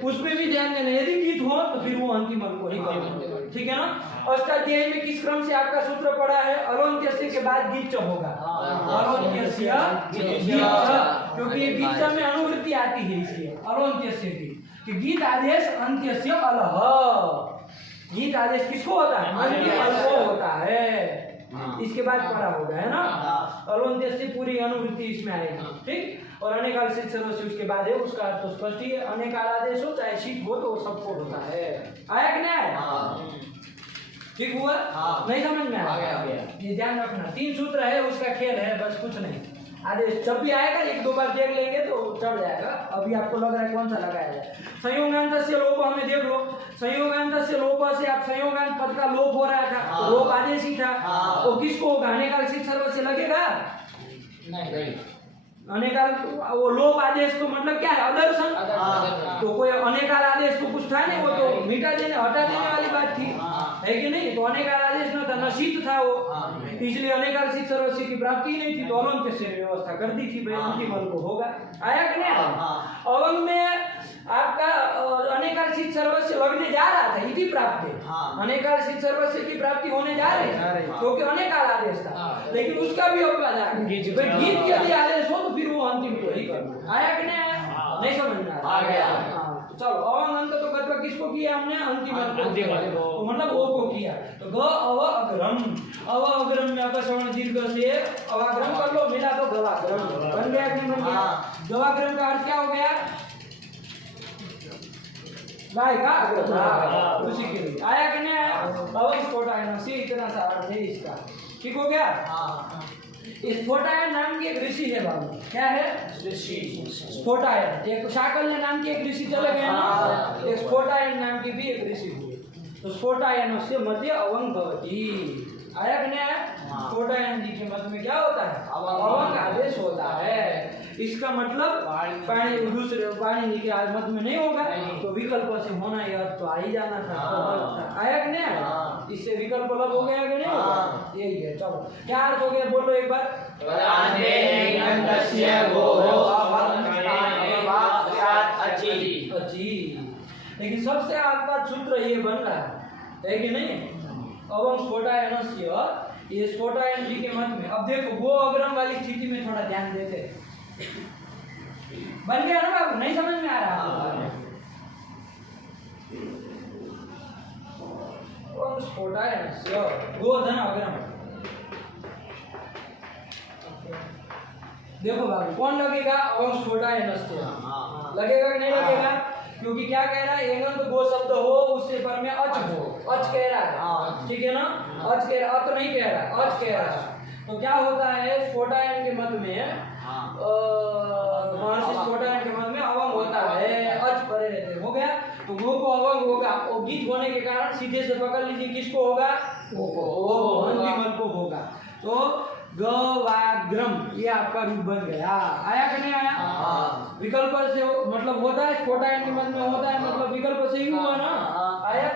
उसमें भी ध्यान देना, यदि गीत हो तो फिर वो अंतिम अल को ही करना, ठीक है ना। अष्टाध्यायी में किस क्रम से आपका सूत्र पड़ा है, अलोन्त्यस्य के बाद गीत होगा, अलोन्त्यस्य गीत, क्योंकि ये गीत में अनुवृत्ति आती है, इसलिए अलोन्त्यस्य की कि गीत आदेश अंत्यस्य अलह, गीत आदेश किसको होता है, अंतिम अल को होता है, इसके बाद पढ़ा होगा, है ना। अलोन्त्यस्य पूरी अनुवृत्ति इसमें आएगी, ठीक। और अनेकाल सिद्ध सर्वस्य उसके बाद है, उसका अर्थ तो स्पष्ट ही है, अनेकाल आदेश हो चाहे शीत हो तो सबको होता है। आया कि नहीं आया, ठीक हुआ, नहीं समझ में आया, ये ध्यान रखना। 3 सूत्र है, उसका खेल है, बस कुछ नहीं। आदेश जब भी आएगा 1-2 बार देख लेंगे तो चढ़ जाएगा। अभी आपको लग रहा है कौन सा लगाया जाए, संयोगांतस्य लोप हमें देख लो, संयोगांतस्य लोप से आप संयोगांत पद का लोप हो रहा था, लोप आदेश ही था, तो किसको होगा, अनेकाल सिद्ध सर्वस्य लगेगा, नहीं। अनेकाल वो लोप आदेश तो मतलब क्या है, अदर्शन। तो कोई अनेकाल आदेश तो कुछ था नहीं, वो तो मिटा देने हटा देने वाली बात थी, है कि नहीं। तो अनेकाल आदेश न था, न शीत था वो, इसलिए अनेकाल सिद्ध सर्वस्य की प्राप्ति नहीं थी, तो अलोन्त्यस्य से व्यवस्था कर दी थी, भाई अंतिम अल को होगा। आया कि नहीं। अवंग में आपका अनेकाल सिद्ध सर्वस्य लगने जा रहा था, इति प्राप्ति, अनेकाल सिद्ध सर्वस्य की प्राप्ति होने जा रही है, क्योंकि अनेकाल आदेश था, लेकिन उसका भी अपवाद आ गया, गीत के यदि आदेश हो तो फिर वो अंतिम को ही करना। आया कि नहीं आया, नहीं समझ में आ गया। चलो अवंग अंत तो कत्वा किसको किया हमने, अंतिम को, मतलब ओ को किया। तो ग अव अग्रम, अव अग्रम में आकाशवाणी दीर्घ से अवाग्रम कर लो, मिला तो गवाग्रम बन गया कि नहीं बन गया। गवाग्रम का अर्थ क्या हो गया, गाय का अग्रम, उसी के लिए। आया कि नहीं आया, अवंग स्फोटायन से इतना सा अर्थ है इसका, ठीक हो गया। स्फोटायन नाम की एक ऋषि है बाबू, क्या है, ऋषि स्फोटायन। एक शाकल्य नाम की एक ऋषि चले गए ना, एक स्फोटायन नाम की भी एक ऋषि हुई। तो स्फोटायन से मध्य अवंग भवति। आया कि नहीं आया, स्फोटायन जी के मध्य में क्या होता है, अवंग आदेश होता है। इसका मतलब पानी दूसरे पानी के मध्य में नहीं होगा, तो विकल्प से होना यह तो आ ही जाना था। आया कि नहीं आया, इससे विकल्प अलग हो गया कि नहीं होगा, यही है। चलो क्या अर्थ हो गया, बोलो एक बार। नची। लेकिन सबसे आपका सूत्र ये बन रहा है कि नहीं? अवं स्फोटायनस्य, ये स्फोटायन जी के मत में। अब देखो गो अग्रम वाली स्थिति में थोड़ा ध्यान देते हैं। बन गया ना बाबू? नहीं समझ में आ रहा? अवं स्फोटायनस्य गो धन अग्रम। देखो बाबू कौन लगेगा? अवं स्फोटायनस्य लगेगा कि नहीं लगेगा? क्योंकि क्या कह रहा है? एंगंत गो शब्द हो उससे पर में अच हो, अच कह रहा है, ठीक है ना? अच कह रहा, अत नहीं कह रहा, अच कह रहा है। तो क्या होता है स्फोटायन के मत में, महर्षि स्फोटायन के मत में अवंग होता है, अच परे रहते। हो गया? तो गो को अवंग होगा और गीत होने के कारण सीधे से पकड़ लीजिए किसको होगा? ओ अंतिम को होगा। तो गवाग्रम ये आपका रूप बन गया। आया कि नहीं आया? विकल्प से मतलब होता है, स्फोटायन के मत में होता है, मतलब विकल्प से ही हुआ ना। आया?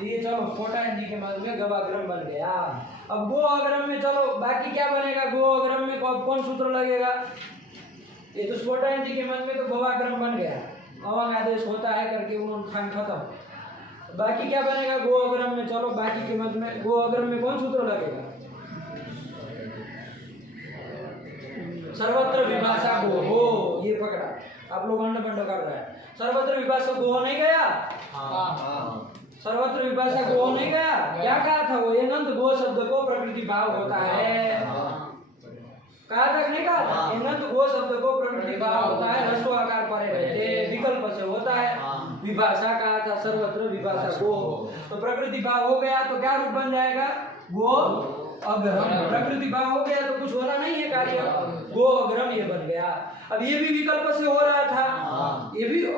ये चलो स्फोटायन जी के मत में गवाग्रम बन गया। अब गो अग्रम में चलो बाकी क्या बनेगा? गो अग्रम में कौन सूत्र लगेगा? ये तो स्फोटायन जी के मत में तो गवाग्रम बन गया, अवंग आदेश होता है करके उन्होंने खान खत्म। बाकी क्या बनेगा गो अग्रम में? चलो बाकी के मत में गो अग्रम में कौन सूत्र लगेगा? सर्वत्र विभाषा गो हो, ये पकड़ा। आप लोग अंड बंड कर रहे हैं। सर्वत्र विभाषा गो हो नहीं गया? सर्वत्र विभाषा गो हो नहीं गया? क्या कहा था वो? एंगंत गो शब्द को प्रकृति भाव होता है, कहा था कि नहीं कहा था? एंगंत गो शब्द को प्रकृति भाव होता है, ह्रस्व आकार परे रहते, विकल्प से होता है। विभाषा कहा था, सर्वत्र विभाषा गो। तो प्रकृति भाव हो गया तो क्या रूप बन जाएगा? गो अग्रम। प्रकृति भाव हो गया तो कुछ होना नहीं है कार्य, गो अग्रम ये बन गया। अब ये भी विकल्प से हो रहा था, ये भी ये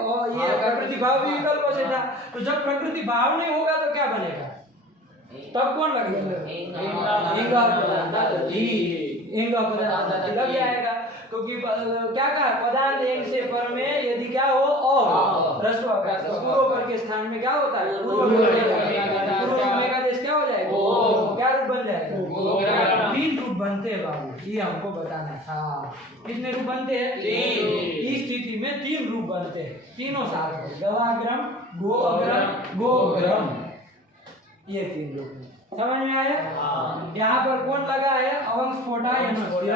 प्रकृति भाव भी विकल्प से था। तो जब प्रकृति भाव नहीं होगा तो क्या बनेगा? तब कौन लगेगा? इंगा लग जाएगा। क्योंकि क्या कहा? पदांत एंग से पर में यदि क्या हो और ह्रस्व आकार, तो पूर्व पर के स्थान में क्या होता है? पूर्व में का देश क्या हो जाएगा? क्या रूप बन जाएगा? 3 रूप बनते हैं बाबू, ये हमको बताना था। कितने रूप बनते हैं? 3। इस स्थिति में 3 रूप बनते हैं, तीनों साथ में, गवाग्रम, गो अग्रम, गो अग्रम, ये 3 रूप। समझ में आया? यहाँ पर कौन लगा है? अवंग स्फोटायनस्य,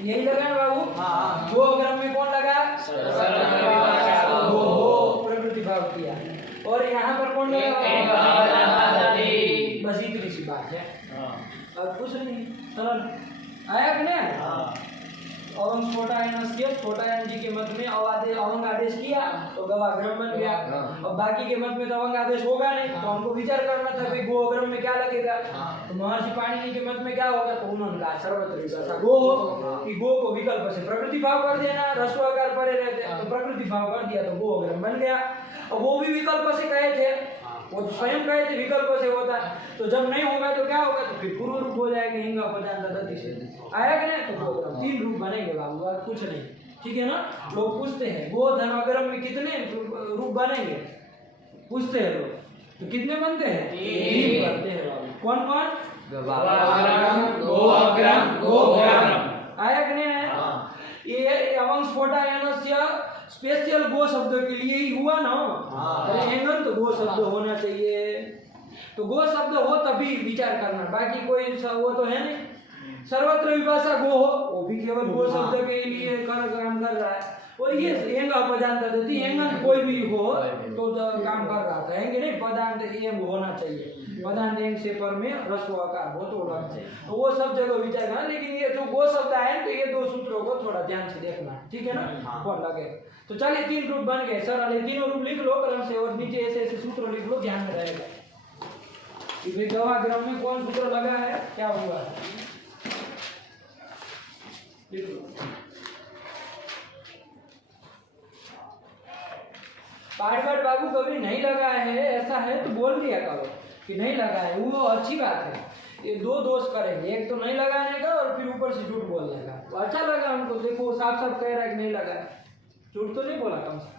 यही लगा है बाबू। गो अग्रम में कौन लगा? गो प्रकृति भाव किया। और यहाँ पर कौन लगा? बस इतनी सी बात है, और कुछ नहीं, सरल। आया कि नहीं? अवंग स्फोटायनस्य, स्फोटायन जी के मत में अवंग आदेश किया तो गवाग्रम बन गया। अब बाकी के मत में तो अवंग आदेश होगा नहीं, तो हमको विचार करना था कि गो अग्रम में क्या लगेगा। तो महर्षि पाणिनि के मत में क्या होगा? तो उन्होंने कहा सर्वत्र विभाषा गो हो, कि गो को विकल्प से प्रकृति भाव कर देना, ह्रस्व आकार परे रहते, तो प्रकृति भाव कर दिया तो गो अग्रम बन गया। और वो भी विकल्प से कहे थे, वो स्वयं कहे थे विकल्प से होता है। तो जब नहीं होगा तो क्या होगा? तो फिर पूर्व रूप हो जाएगा, हिंगा पदांत दधति से। आया कि नहीं? तो 3 रूप बनेंगे बाबू, और कुछ नहीं, ठीक है ना? लोग पूछते हैं गो धन अग्रम में कितने रूप बनेंगे, पूछते हैं लोग। तो कितने बनते हैं? 3 बनते हैं बाबू। कौन कौन? गवाग्रम, गो अग्रम, गो अग्रम। आया कि नहीं आया? ये अवंग स्फोटायनस्य स्पेशल गो शब्द के लिए ही हुआ ना। एंगंत तो गो शब्द होना चाहिए, तो गो शब्द हो तभी विचार करना, बाकी कोई वो तो है नहीं। सर्वत्र विभाषा गो हो, वो भी केवल गो शब्द के लिए काम कर रहा है। और ये एंग पदांत देती, एंगंत कोई भी हो तो काम कर रहा था, एंग नहीं, पदांत एंग होना चाहिए। पदांत एंग से पर में ह्रस्व आकार हो तो लग जाए, तो वो सब जगह विचार करना। लेकिन ये जो गो शब्द आए तो ये 2 सूत्रों को थोड़ा ध्यान से देखना, ठीक है ना? कौन लगे? तो चलिए 3 रूप बन गए सर, अरे तीनों रूप लिख लो क्रम से, और नीचे ऐसे ऐसे सूत्र लिख लो, ध्यान में रहेगा कि भाई गवाग्रम में कौन सूत्र लगा है, क्या हुआ है, लिख लो। बार बाबू कभी नहीं लगा है ऐसा है तो बोल दिया करो कि नहीं लगा है, वो अच्छी बात है। ये 2 दोष करेंगे, एक तो नहीं लगाने का और फिर ऊपर से झूठ बोलने का। तो अच्छा लगा हमको, देखो साफ साफ कह रहा है कि नहीं लगा है, झूठ तो नहीं बोला कम से।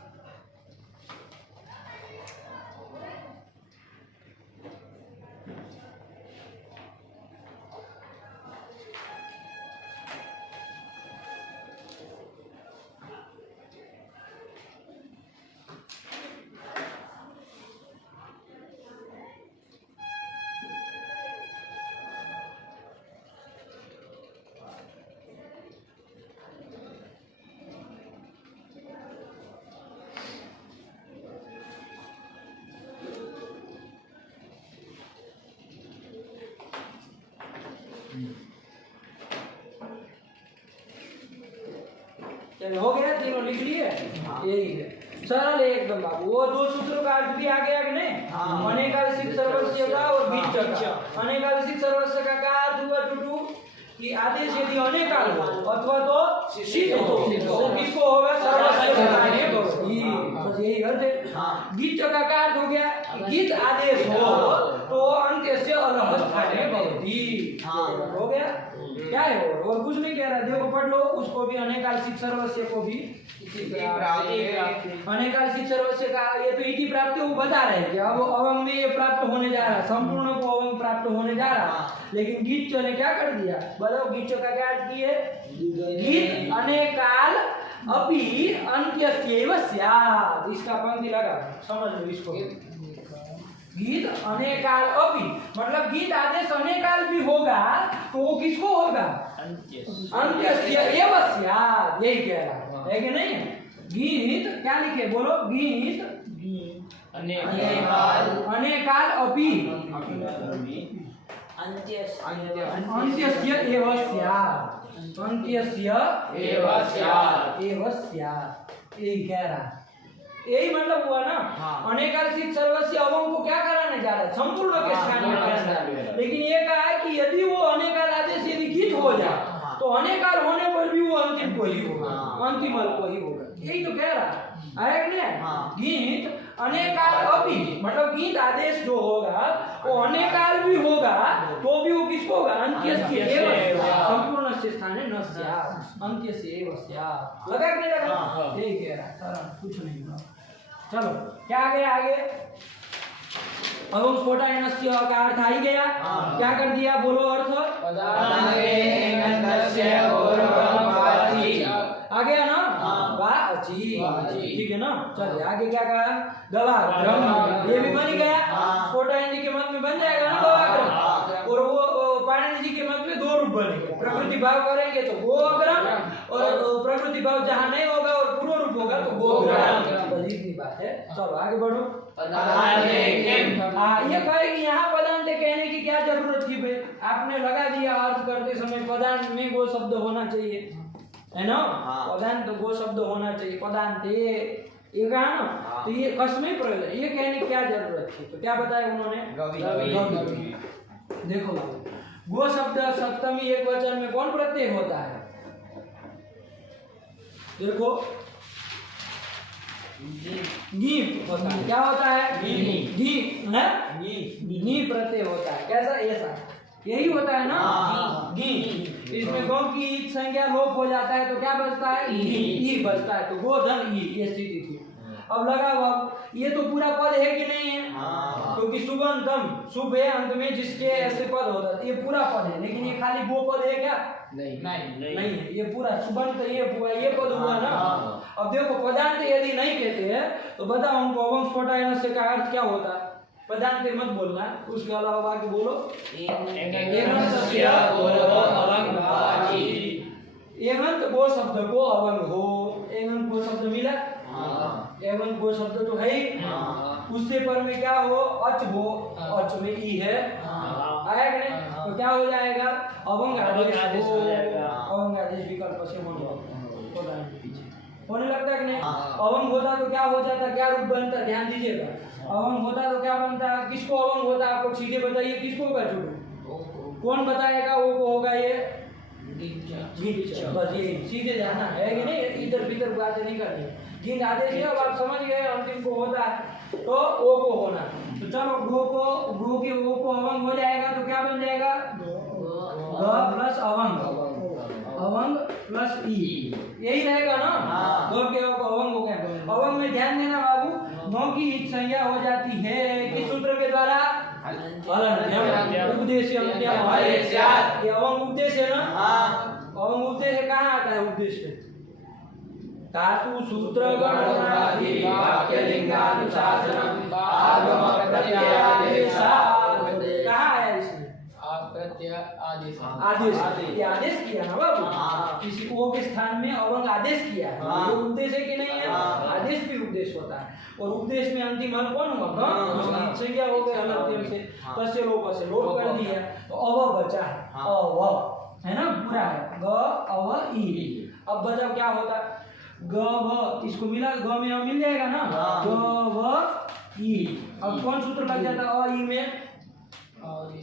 चलिए हो गया, तीनों लिख लिए। यही है सरल है एकदम बाबू। वो दो सूत्रों का अर्थ भी आ गया कि नहीं? अनेकालिक सर्वस्व का और बीच का। अनेकालिक सर्वस्व का क्या अर्थ हुआ टूटू? कि आदेश यदि अनेकाल हो अथवा तो सिद्ध हो तो किसको होगा? सर्वस्व स्थानीय बहुवचन। बस यही अर्थ है। गीत का क्या अर्थ हो गया? गीत आदेश हो तो अंत्य से अलग स्थानीय बहुवचन। हो गया, क्या है और कुछ नहीं कह रहा। देखो पढ़ लो उसको भी, अनेकालिक सर्वस्व को भी। अनेकालिक सर्वस्व का ये तो इति प्राप्त वो बता रहे हैं कि अब अवंग में ये प्राप्त होने जा रहा है, संपूर्ण को अवंग प्राप्त होने जा रहा है। लेकिन गीत ने क्या कर दिया? बताओ गीत का क्या अर्थ किए? गीत अनेकाल अपि अंत्यस्यैव स्यात्। इसका पंक्ति लगा, समझ लो इसको। गीत अनेकाल अपि मतलब गीत आदेश अनेकाल भी होगा तो वो किसको होगा? अंत्यस्यैव स्यात्। यही कह रहा है कि नहीं? गीत क्या लिखे बोलो? गीत अनेकाल अपि अंत्यस्य एव स्यात्। अंत्यस्य एव स्यात्। यही कह रहा है। यही मतलब हुआ ना। अनेकालिक सर्वस्व अवंग को क्या कराने जा रहा है? संपूर्ण के स्थान में कराना है। लेकिन ये कहा है कि यदि वो अनेकाल आदेश यदि गीत हो जाए तो अनेकाल होने पर भी वो अंतिम को ही होगा, अंतिमल को ही होगा। यही तो कह रहा है कि नहीं? गीत अनेकाल अपि मतलब गीत आदेश जो होगा वो अनेकाल भी होगा तो भी वो किसको होगा? अंत्यस्य एव संपूर्ण से स्थाने न स्यात्। अंत्यस्य एव स्यात्। लगा कि नहीं लगा? यही कह रहा है सरल, कुछ नहीं हुआ। चलो क्या आ गया आगे? अवंग स्फोटायनस्य का अर्थ आ ही गया। क्या कर दिया बोलो अर्थ? आ गया ना? वाची। ठीक है ना? चलिए आगे क्या कहा? गवाग्रम। ये भी बन गया। स्फोटायन के मत में बन जाएगा ना गवाग्रम। और वो पाणिनि जी के मत में दो रूप बनेंगे। प्रकृति भाव करेंगे तो गोअग्रम और प्रकृति भाव जहाँ नहीं होगा और पूर्व रूप होगा तो गोअग्रम। बस इतनी बात है। चलो आगे बढ़ो। ये कहे कि यहाँ पदांत कहने की क्या जरूरत थी भाई? आपने लगा दिया अर्थ करते समय पदांत में गो शब्द होना चाहिए, है ना? पदांत गो शब्द होना चाहिए। पदांत ये कहा ना, तो ये कसमें प्रयोग ये कहने की क्या जरूरत थी? तो क्या बताया उन्होंने? देखो गो शब्द सप्तमी एक वचन में कौन प्रत्यय होता है? देखो गी होता है। क्या होता है? गी है, गी प्रत्यय होता है। कैसा? ऐसा यही होता है ना गी। इसमें गौ की ईच संज्ञा लोप हो जाता है तो क्या बचता है? ई बचता है। तो गोधन ई, ये स्थिति थी। अब लगा बाबू ये तो पूरा पद है कि नहीं है? क्योंकि सुबंतम शुभ है अंत में जिसके ऐसे पद होता है, ये पूरा पद है। लेकिन ये खाली वो पद है क्या? नहीं है। ये पूरा सुबंत ये पद हुआ ना। अब देखो पदांत यदि नहीं कहते हैं तो बताओ हमको अवंग स्फोटायनस्य का अर्थ क्या होता है? पदांत मत बोलना, उसके अलावा बाकी बोलो। एवंत गो शब्द को अवंग हो। एवंत गो शब्द मिला? एवं गो शब्द तो है ही। उससे पर में क्या हो? अच हो। अच में ई है, आया कि नहीं? तो क्या हो जाएगा? अवंग आदेश हो जाएगा। अवंग आदेश विकल्प से होने लगता है कि नहीं? अवंग होता तो क्या हो जाता? क्या रूप बनता? ध्यान दीजिएगा। अवंग होता तो क्या बनता? किसको अवंग होता? आपको सीधे बताइए किसको होगा? छोटू कौन बताएगा? वो को होगा ये बस ये सीधे जाना है कि नहीं? इधर भीतर बातें नहीं करनी। जिन आदेश है अब आप समझ गए अंतिम को होता है तो ओ को होना। तो चलो गो के ओ को अवंग हो जाएगा तो क्या बन जाएगा? ग प्लस अवंग, अवंग प्लस ई, यही रहेगा ना? गो के ओ को अवंग हो गया। अवंग में ध्यान देना बाबू, गौ की ईच संज्ञा हो जाती है किस सूत्र के द्वारा? उपदेश। ये अवंग उपदेश है ना? अवंग उपदेश कहाँ आता है? उपदेश धातु सूत्र गणनादि वाक्य लिंगानुशासनम आगम प्रत्ययादेश। कहाँ है इसमें? प्रत्यय आदेश। आदेश ये आदेश किया ना बाबू, किसी को के स्थान में अवंग आदेश किया है। ये उपदेश है कि नहीं है? आदेश भी उपदेश होता है। और उपदेश में अंतिम हल कौन हुआ? संज्ञा हो गए हलंत्यम से तस्य लोप से लोप कर दिया तो अव बचा है। अव है ना? पूरा है ग अव ई। अब बचा क्या होता? गव, इसको मिला ग में मिल जाएगा ना, गव ई। अब कौन सूत्र लग जाता है अ ई में? और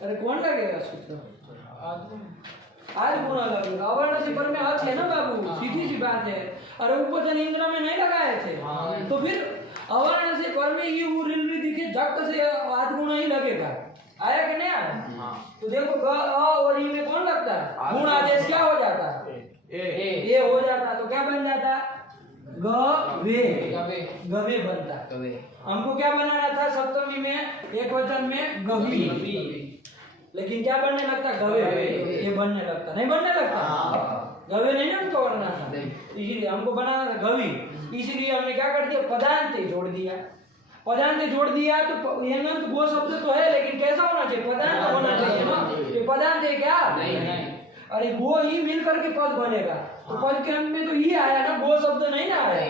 अरे कौन लगेगा सूत्र? आज गुना लगेगा। अवर्ण से पर में अर्थ है ना बाबू, सीधी सी बात है। अरे उपवचन इंद्र में नहीं लगाए थे, तो फिर अवर्ण से पर में ये उरिल दिखे झट से आध गुना ही लगेगा। आया कि नहीं आया? तो देखो ग अ और ई में कौन लगता है? गुण आदेश क्या हो जाता है? ए हो जाता। तो क्या बन जाता? गवे, गवे बनता। हमको क्या बनाना था सप्तमी में एक वचन में गवी, लेकिन क्या बनने लगता? गवे। ये बनने लगता, नहीं बनने लगता? गवे नहीं ना हमको बनना था, इसलिए हमको बनाना था गवी। इसलिए हमने क्या कर दिया? पदांत जोड़ दिया। पदांत जोड़ दिया तो यंगंत वो शब्द तो है, लेकिन कैसा होना चाहिए? पदांत होना चाहिए ना। ये पदांत है क्या? नहीं। अरे वो ही मिल करके पद बनेगा, तो पद के अंत में तो ही आया ना, वो शब्द नहीं ना आया।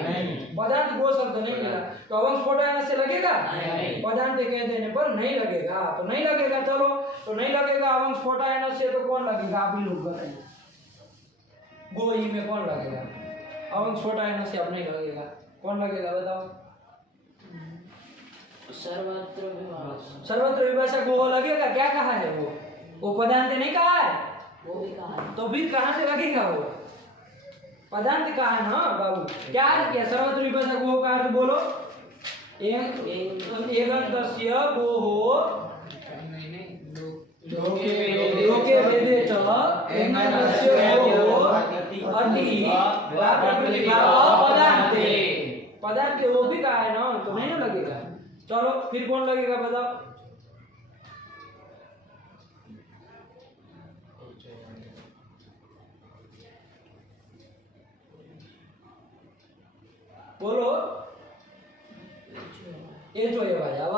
पदांत वो शब्द नहीं मिला, तो अवंश फोटाने से लगेगा? पदांत कह देने पर नहीं लगेगा, तो नहीं लगेगा। चलो, तो नहीं लगेगा अवंश फोटाने से, तो कौन लगेगा? आप ही लोग बताइए। गो ई में कौन लगेगा? अवंश फोटाने से अब नहीं लगेगा, कौन लगेगा बताओ? सर्वत्र विभाषा। सर्वत्र विभाषा गो लगेगा। क्या कहा है वो पदांत नहीं कहा है, वो भी कहा है। तो फिर कहाँ से लगेगा वो? पदांत कहा है ना बाबू। क्या अर्थ किया? सर्वत्र विभाषा गो का अर्थ बोलो। एगन्तस्य गोः लोके वेदे च एगन्तस्य गोः अति पदान्ते। पदांत वो भी कहा है ना, तो नहीं ना लगेगा। चलो फिर कौन लगेगा बताओ? बोलो। ये जो है भाई, अब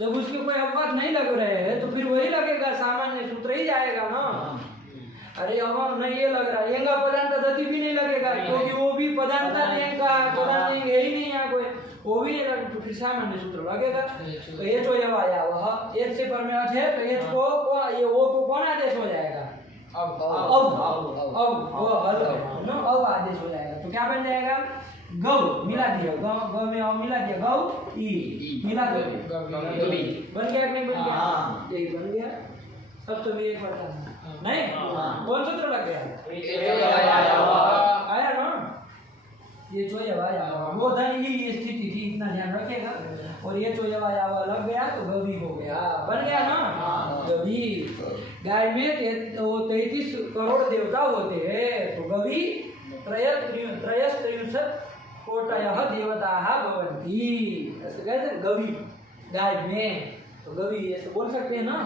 जब उसके कोई अपवाद नहीं लग रहे हैं तो फिर वही लगेगा, सामान्य सूत्र ही जाएगा ना। अरे अब नहीं ये लग रहा है, यंगा पदांत दति भी नहीं लगेगा, क्योंकि वो भी पदांत पदांत है ही नहीं यहाँ कोई, वो भी नहीं लगे, तो फिर सामान्य सूत्र लगेगा। तो ये जो है आया वह एक से पर में अर्थ है, तो ये को ये वो को कौन आदेश हो जाएगा? अब वो हल है ना, अब आदेश हो जाएगा। तो क्या बन जाएगा? गौ मिला दिया, गौ में और मिला दिया, गौ ई मिला दिया, बन गया कि नहीं बन गया? यही बन गया। सब तो भी एक बात नहीं, कौन सूत्र लग गया? आया ना, ये जो आया वो धन ये स्थिति थी, इतना ध्यान रखेगा। और ये जो लग गया तो गवी हो गया, बन गया ना गवी। गाय में 33 करोड़ देवता होते हैं, तो गवी त्रयस्त्रिंशत् कोटयः देवताः भवन्ति, ऐसे कहते हैं गवी गाय में, तो गवी ऐसे बोल सकते हैं ना।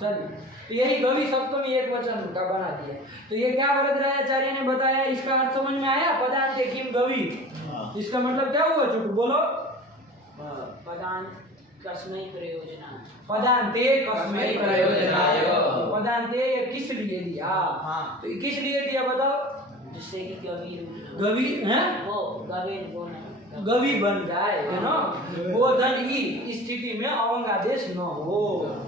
चलिए, तो यही गवी सप्तमी एक वचन का बना दिया। तो ये क्या वरदराजाचार्य ने बताया, इसका अर्थ समझ में आया? पदांत किम गवी, इसका मतलब क्या हुआ? चुप बोलो। पदांत कस्मै प्रयोजना, पदांते कस्मै प्रयोजनाय। पदांते किस लिए दिया? तो किस लिए दिया बताओ? जिससे कि गवी है वो गवी बन जाए, है ना। वो धन ही स्थिति में अवंग आदेश न हो,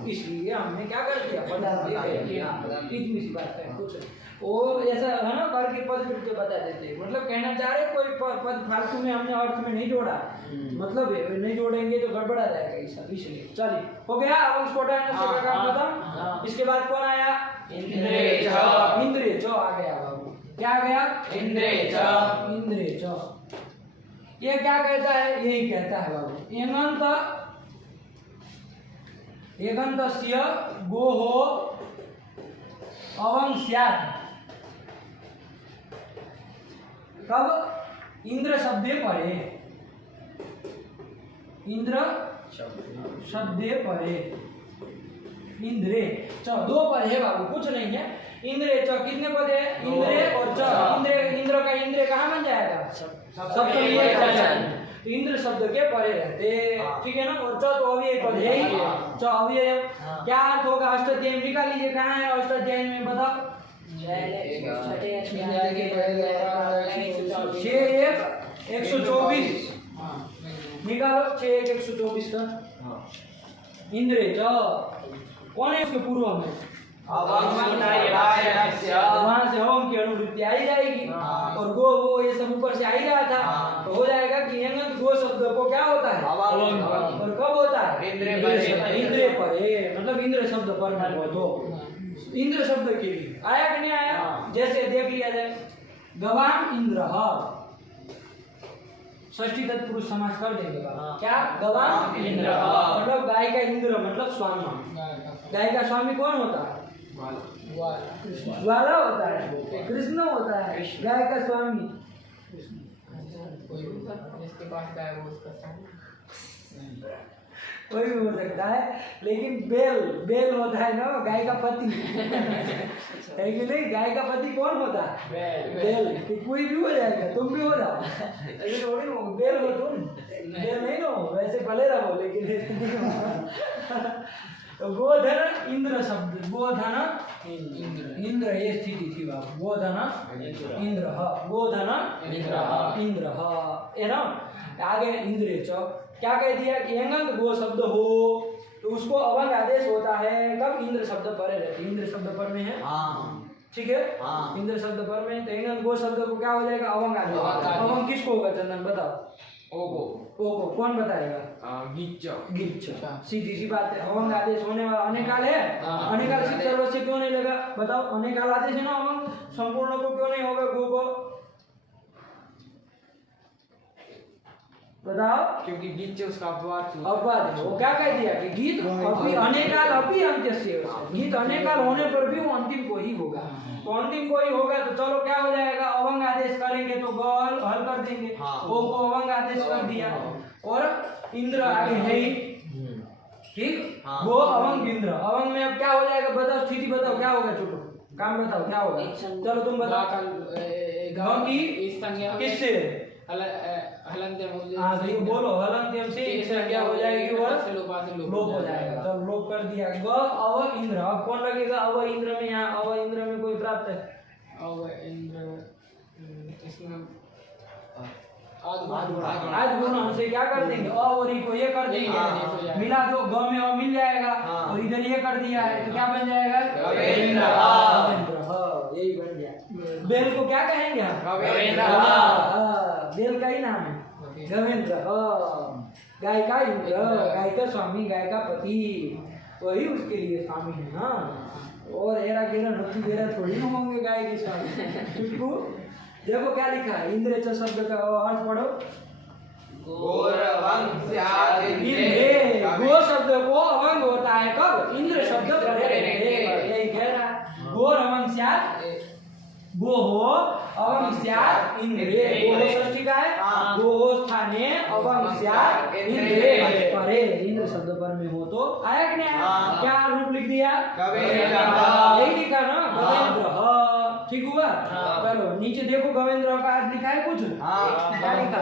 इसलिए हमने क्या कर दिया? पदांत कह दिया। इतनी सी बात है, कुछ वो ऐसा है ना, करके पद फिर के बता देते, मतलब कहना चाह रहे कोई पद फालतू में हमने अर्थ में नहीं जोड़ा, मतलब नहीं जोड़ेंगे तो गड़बड़ा जाएगा इसलिए। चलिए, हो गया अवंग स्फोटन से काम खत्म। इसके बाद कौन आया? इंद्रिय च आ गया बाबू। क्या आ गया? इंद्रिय च। ये क्या कहता है? यही कहता है बाबू, एगन्तस्य गोः अवं स्यात्। कब? इंद्र शब्दे परे, इंद्र शब्दे परे, इंद्रे च, दो पद है बाबू, कुछ नहीं है। इंद्रे च कितने पद है? इंद्रे और च। इंद्र का इंद्र कहाँ बन जाएगा? सप्तमी एक वचन, तो इंद्र शब्द के परे रहते, ठीक है ना। और च तो अव्यय पद है ही, च अव्यय। क्या अर्थ होगा? अष्टाध्यायी निकाल लीजिए, कहाँ है अष्टाध्यायी में बताओ? छठे अध्याय के पहले 124 निकालो 124 का इंद्र कौन है उसके पूर्व में वहां से होम की अनुवृत्ति आई जाएगी और गो वो ये सब ऊपर से आ ही रहा था तो हो जाएगा कि यंगंत गो शब्द को क्या होता है और कब होता है इंद्र पर मतलब इंद्र शब्द पर हो तो इंद्र शब्द के लिए आया कि नहीं आया जैसे देख लिया जाए गवाम इंद्र षष्ठी तत्पुरुष समास कर देंगे क्या गवाम इंद्र मतलब गाय का इंद्र मतलब स्वामी गाय का स्वामी कौन होता है ग्वाला होता है कृष्ण होता है गाय का स्वामी जिसके पास गाय वो उसका स्वामी। कोई भी हो सकता है लेकिन बेल होता है ना गाय का पति है कि नहीं गाय का पति कौन होता है बेल कि कोई भी हो जाएगा तुम भी हो जाओ ऐसे थोड़ी हो बेल हो तुम बेल नहीं हो वैसे भले रहो लेकिन तो गोधन इंद्र शब्द गोधन इंद्र ये स्थिति थी बाबू गोधन इंद्र गोधन इंद्र है ना आगे इंद्र क्या कह दिया कि यंगंत गो शब्द हो तो उसको अवंग आदेश होता है कब इंद्र शब्द परे रहती इंद्र शब्द पर में है ठीक है इंद्र शब्द पर में तो यंगंत गो शब्द को क्या हो जाएगा अवंग आदेश अवंग किसको होगा चंदन बताओ ओगो कौन बताएगा गिच्च सीधी सी बात है अवंग आदेश होने वाला अनेकाल है अनेकाल सिर्फ सर्वस्व क्यों नहीं लगा बताओ अनेकाल आदेश है ना अवंग संपूर्ण को क्यों नहीं होगा गो को बताओ क्योंकि गीत उसका अपवाद है वो क्या कह दिया कि गीत अभी अनेकाल अभी अंत्यस्य गीत अनेकाल होने पर भी वो अंतिम को ही होगा तो अंतिम को ही होगा तो चलो क्या हो जाएगा अवंग आदेश करेंगे तो गल हल कर देंगे वो को अवंग आदेश कर दिया और इंद्र आगे है ही ठीक वो अवंग इंद्र अवंग में अब क्या हो जाएगा बताओ स्थिति बताओ क्या होगा छोटू काम बताओ क्या होगा चलो तुम बताओ किससे हाँ तो ये बोलो हलंत्यम से एक संज्ञा हो जाएगी और लोप हो जाएगा तो लोप कर दिया ग अव इंद्र अब कौन लगेगा अव इंद्र में यहाँ अव इंद्र में कोई प्राप्त है अव इंद्र इसमें आज गुण हमसे क्या कर देंगे अ और ई को ये कर देंगे मिला दो ग में अ मिल जाएगा और इधर ये कर दिया है तो क्या बन जाएगा यही बन गया बेल को क्या कहेंगे हम बेल का ही नाम है गवेंद्र गाय का इंद्र गाय का स्वामी गाय का पति वही उसके लिए स्वामी है ना और एरा गेरा नक्की गेरा थोड़ी ना होंगे गाय के स्वामी क्योंकि देखो क्या लिखा है इंद्र शब्द का अर्थ पढ़ो गो शब्द को अवंग होता है कब इंद्र शब्द यही कह रहा है गोर अवंग स्यात् गो हो अवंग स्यात् इंद्रे गो षष्ठी का है गो हो स्थाने अवंग स्यात् इंद्रे परे इंद्र शब्द पर में हो तो आया कि नहीं आया क्या रूप लिख दिया यही लिखा ना गवेंद्र ठीक हुआ चलो नीचे देखो गवेंद्र का अर्थ लिखा है कुछ क्या लिखा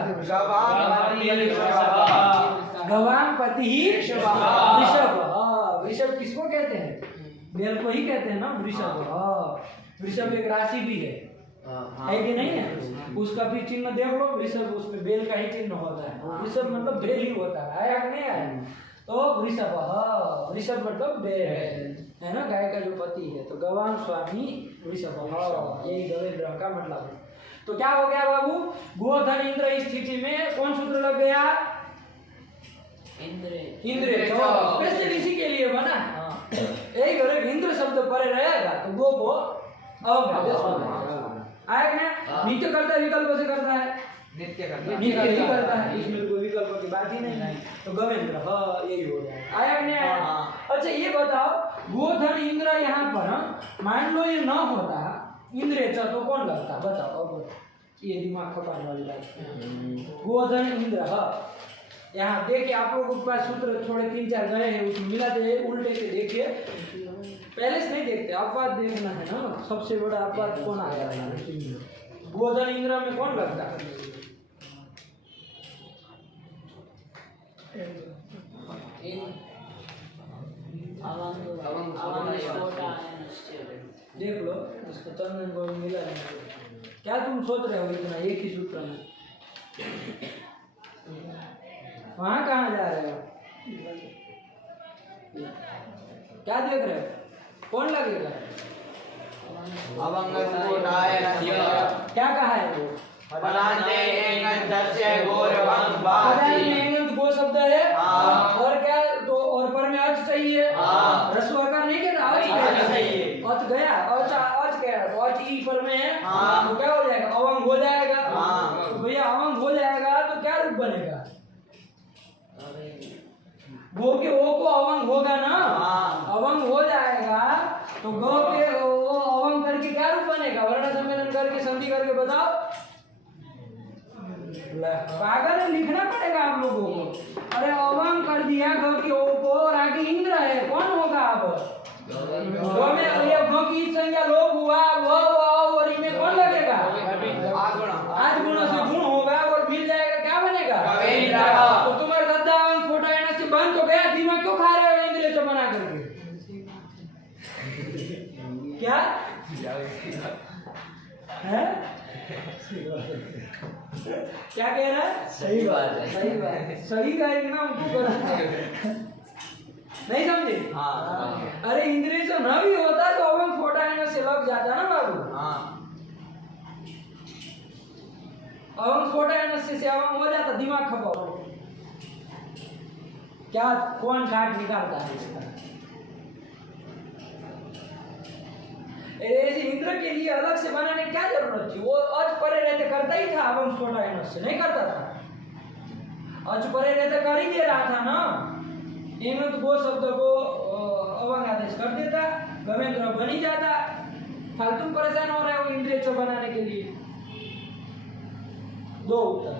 गवाम पति वृषभ वृषभ किसको कहते हैं बेल को ही कहते हैं ना वृषभ वृषभ एक राशि भी है कि नहीं है उसका भी चिन्ह देख लो वृषभ उसमें बेल का ही चिन्ह होता है वृषभ मतलब बेल ही होता है आया कि नहीं आया तो वृषभ वृषभ मतलब बेल है ना गाय का जो पति है तो गवान स्वामी वृषभ यही गवेंद्र का मतलब है तो क्या हो गया बाबू गोधन इंद्र इस स्थिति में कौन सूत्र लग गया इंद्र स्पेशल इसी के लिए बना यही अगर इंद्र शब्द परे रहेगा तो गो को आया कि नहीं नित्य करता है विकल्प से करता है नित्य ही करता है इसमें कोई विकल्प की बात ही नहीं तो गवेंद्र यही हो गया आया कि नहीं आया अच्छा ये बताओ गोधन इंद्र यहाँ पर मान लो ये न होता इंद्र तो कौन लगता बताओ अब ये दिमाग खपाने वाली बात गोधन इंद्र यहाँ देखिए आप लोगों के पास सूत्र थोड़े 3-4 गए हैं उसमें मिलाते उल्टे से देखिए पहले से नहीं देखते अपवाद देखना है ना सबसे बड़ा अपवाद कौन आ जाता है गोधन इंद्र में कौन लगता है देख लो इसको चंदन को मिला नहीं। क्या तुम सोच रहे हो इतना एक ही सूत्र में? वहाँ कहाँ जा रहे हो? क्या देख रहे हो? कौन लगेगा? क्या कहा है वो? गो शब्द है और क्या तो और पर में अर्थ चाहिए। रस्व आकार नहीं कहता, अर्थ चाहिए। अर्थ गया, अर्थ गया तो अर्थ ई पर में है तो क्या हो जाएगा? अवंग हो जाएगा। तो भैया अवंग हो जाएगा तो क्या रूप बनेगा? गो के ओ को अवंग होगा ना, अवंग हो जाएगा तो गो के ओ अवंग करके क्या रूप बनेगा? वर्ण सम्मेलन करके संधि करके बताओ। पागल है, लिखना पड़ेगा आप लोगों को। अरे अवंग कर दिया गो की ओ को और आगे इंद्र है, कौन होगा? अब गो में ये गो की संज्ञा लोप हुआ, वो और इनमें कौन लगेगा? आठ गुणों से गुण होगा और मिल जाएगा, क्या बनेगा? तो तुम्हारे दद्दा अवंग फोटा एना से बंद हो गया, दिमाग क्यों खा रहे हो इंद्रिय बना करके? क्या है? क्या कह रहा है? सही बात है। सही बात है, सही कहेंगे ना उनको करना नहीं समझे? अरे इंद्रिय से न भी होता तो अवंग फोटा एना से लग जाता ना बाबू। अवंग फोटा एना से अवंग हो जाता, दिमाग खपाओ। क्या कौन काट निकालता है इसका? ऐसे इंद्र के लिए अलग से बनाने की क्या जरूरत थी? वो अच परे रहते करता ही था, अवंग फोटा एना से नहीं करता था। अच परे रहते कर ही दे रहा था ना। हेमंत गो शब्द को अवंग आदेश कर देता, गवेंद्र बन ही जाता। फालतू परेशान हो रहे हो इंद्रिय च बनाने के लिए। दो उत्तर।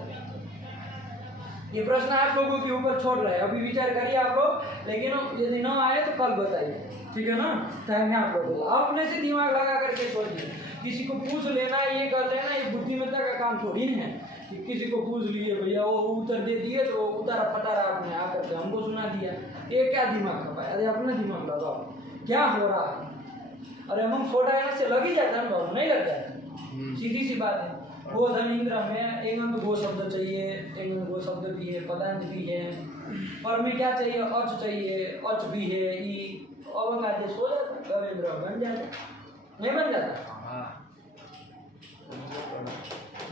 ये प्रश्न आप लोगों के ऊपर छोड़ रहे हैं, अभी विचार करिए आप लोग, लेकिन यदि न आए तो कल बताइए, ठीक है ना? टाइम है आप लोगों को, अपने से दिमाग लगा करके सोचिए। किसी को पूछ लेना, ये कर लेना, ये बुद्धिमत्ता का काम थोड़ी है कि किसी को पूछ लिए भैया वो उत्तर दे दिए तो उतारा पटारा आपने आकर के हमको सुना दिया। ये क्या दिमाग खपाया? अरे अपना दिमाग लगाओ, क्या हो रहा है? अरे हम फोटा एना से लग ही जाता है बाबू, नहीं लग जाता? सीधी सी बात है। गो धन इंद्र में एंगंत गो शब्द चाहिए, एंगंत गो शब्द भी है, पदांत भी है, पर में क्या चाहिए? अच चाहिए, अच भी है, ई अवंग आदेश हो जाता, गवेंद्र बन जाता, नहीं बन जाता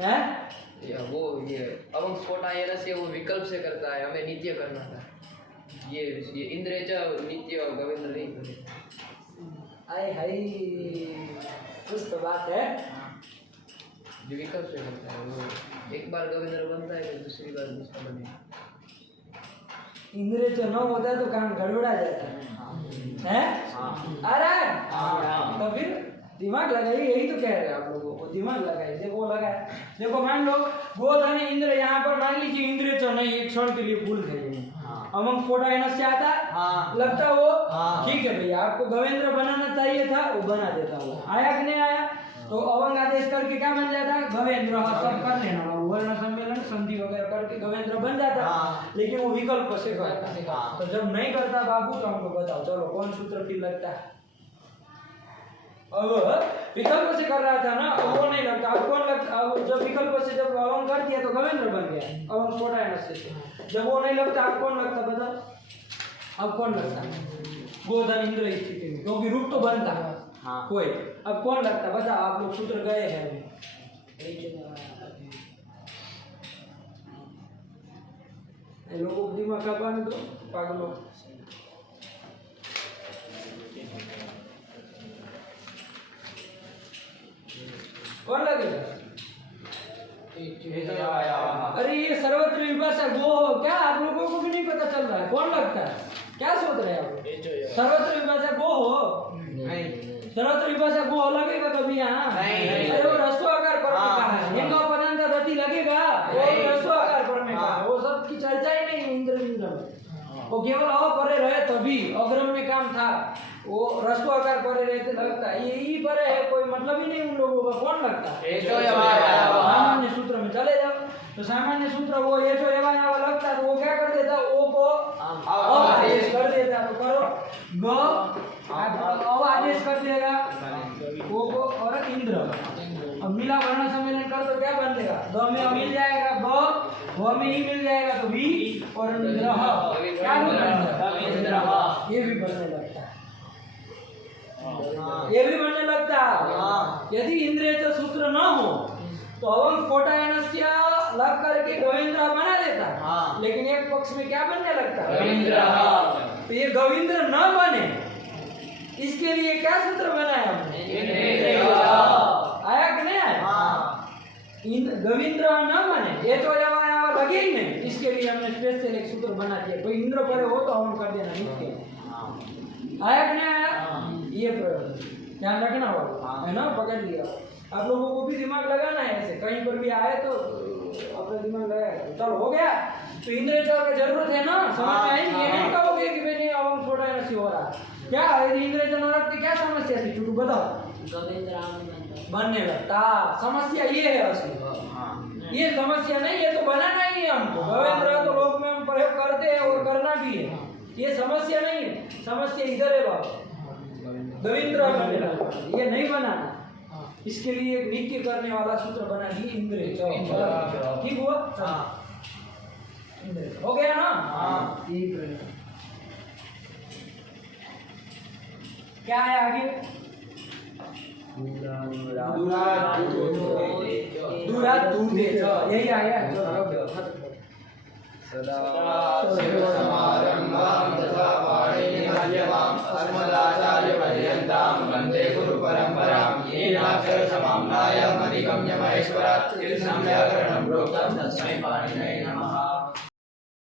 है? वो ये अवंग स्फोट आया से वो विकल्प से करता है, हमें नित्य करना था। ये इंद्रेच नित्य गवेंद्र नहीं करे। आए हाय, कुछ तो बात है। जो विकल्प से करता है वो एक बार गवेंद्र बनता है तो दूसरी बार दूसरा बनेगा। इंद्रिय जो न होता है तो काम गड़बड़ा जाता है। अरे तो फिर दिमाग लगाइए, यही तो कह रहे हैं आप लोगों को, दिमाग लगाइए। देखो लगाए, देखो मान लो गोधन इंद्र, यहाँ पर मान लीजिए इंद्रिय तो नहीं, एक क्षण के लिए भूल गए, अवंग फोटा एना से आता लगता वो ठीक है भैया, आपको गवेंद्र बनाना चाहिए था, वो बना देता वो। आया कि नहीं आया? तो अवंग आदेश करके क्या बन जाता? गवेंद्र। सब कर लेना, वर्ण सम्मेलन संधि वगैरह करके गवेंद्र बन जाता। लेकिन वो विकल्प से करता। तो जब नहीं करता बाबू तो हमको बताओ, चलो कौन सूत्र फिर लगता है? अब विकल्प से कर रहा था ना, अब वो नहीं लगता, अब कौन लगता? अब जब विकल्प से जब अवंग कर दिया तो गवेंद्र बन गया, अवंग छोटा है नस्से से। जब वो नहीं लगता अब कौन लगता? बताओ अब कौन लगता? गोधन इंद्र स्थिति में, क्योंकि रूप तो बनता कोई। अब कौन लगता? बताओ, आप लोग सूत्र गए हैं अभी। लोगों को दिमाग का पानी दो पागलों। कौन लगेगा? अरे ये सर्वत्र विभाषा गो, क्या आप लोगों को भी नहीं पता चल रहा है? कौन लगता है? क्या सोच रहे हैं आप? सर्वत्र विभाषा गो हो? सर्वत्र विभाषा गो लगेगा कभी यहाँ? अरे वो रस्व आकार पर में कहा है, हेंगा पदांत गति लगेगा, वो रस्व आकार पर में कहा, वो सब की चर्चा ही नहीं इंद्र में। वो केवल अ परे रहे तभी अग्रम में काम था, वो रस्व आकार परे रहते लगता है, ये ई परे है, कोई मतलब ही नहीं उन लोगों का। कौन लगता है? सामान्य सूत्र में चले जाओ तो सामान्य सूत्र वो ये जो एवा लगता है तो वो क्या कर देता? ओ को आदेश कर देता, तो करो ग अब आदेश कर देगा गो को और इंद्र। अब मिला वर्ण सम्मेलन कर तो क्या बन जाएगा? द में मिल जाएगा ब, व में ही मिल जाएगा तो वी और इंद्र क्या बनेगा? ये भी बनने लगता है, ये भी बनने लगता है। यदि इंद्रिय सूत्र न हो तो अवंग फोटायनस्य लग करके गोविंद्र बना देता है, लेकिन एक पक्ष में क्या बनने लगता है? तो ये गोविंद्र न बने इसके लिए क्या सूत्र बनाया हमने? आया कि नहीं आया? गोविंद्र न बने ये तो आया लगे ही नहीं, इसके लिए हमने स्पेशल एक सूत्र बना दिया। कोई इंद्र परे हो तो हम कर देना नित्य। आया कि नहीं आया? ये प्रयोग ध्यान रखना होगा, है ना? पकड़ लिया। आप लोगों को भी दिमाग लगाना है, ऐसे कहीं पर भी आए तो अपना दिमाग लगाएगा। चलो हो गया। तो इंद्र का जरूरत है ना, समझ में आई? ये नहीं कहोगे कि भाई नहीं अवंग छोटा है नसी हो रहा क्या? यदि इंद्र नरक की क्या समस्या थी चुटू बताओ? बनने लगता। समस्या ये है असली, ये समस्या नहीं, ये तो बनाना ही है हमको। गोविंद्र तो लोक में हम प्रयोग करते हैं और करना भी है, ये समस्या नहीं है। समस्या इधर है बाबा, गोविंद्र बनने लगता, ये नहीं बनाना। इसके लिए एक नित्य करने वाला सूत्र बना दिए इंद्र। ठीक हुआ? हो गया ना? क्या है आगे? दूरा दूर दे, यही आया। वंदे गुरु परंपरां येनाक्षर समाम्नायम् अधिगम्य महेश्वरात् कृष्णं व्याकरणं प्रोक्तं तस्मै पाणिनये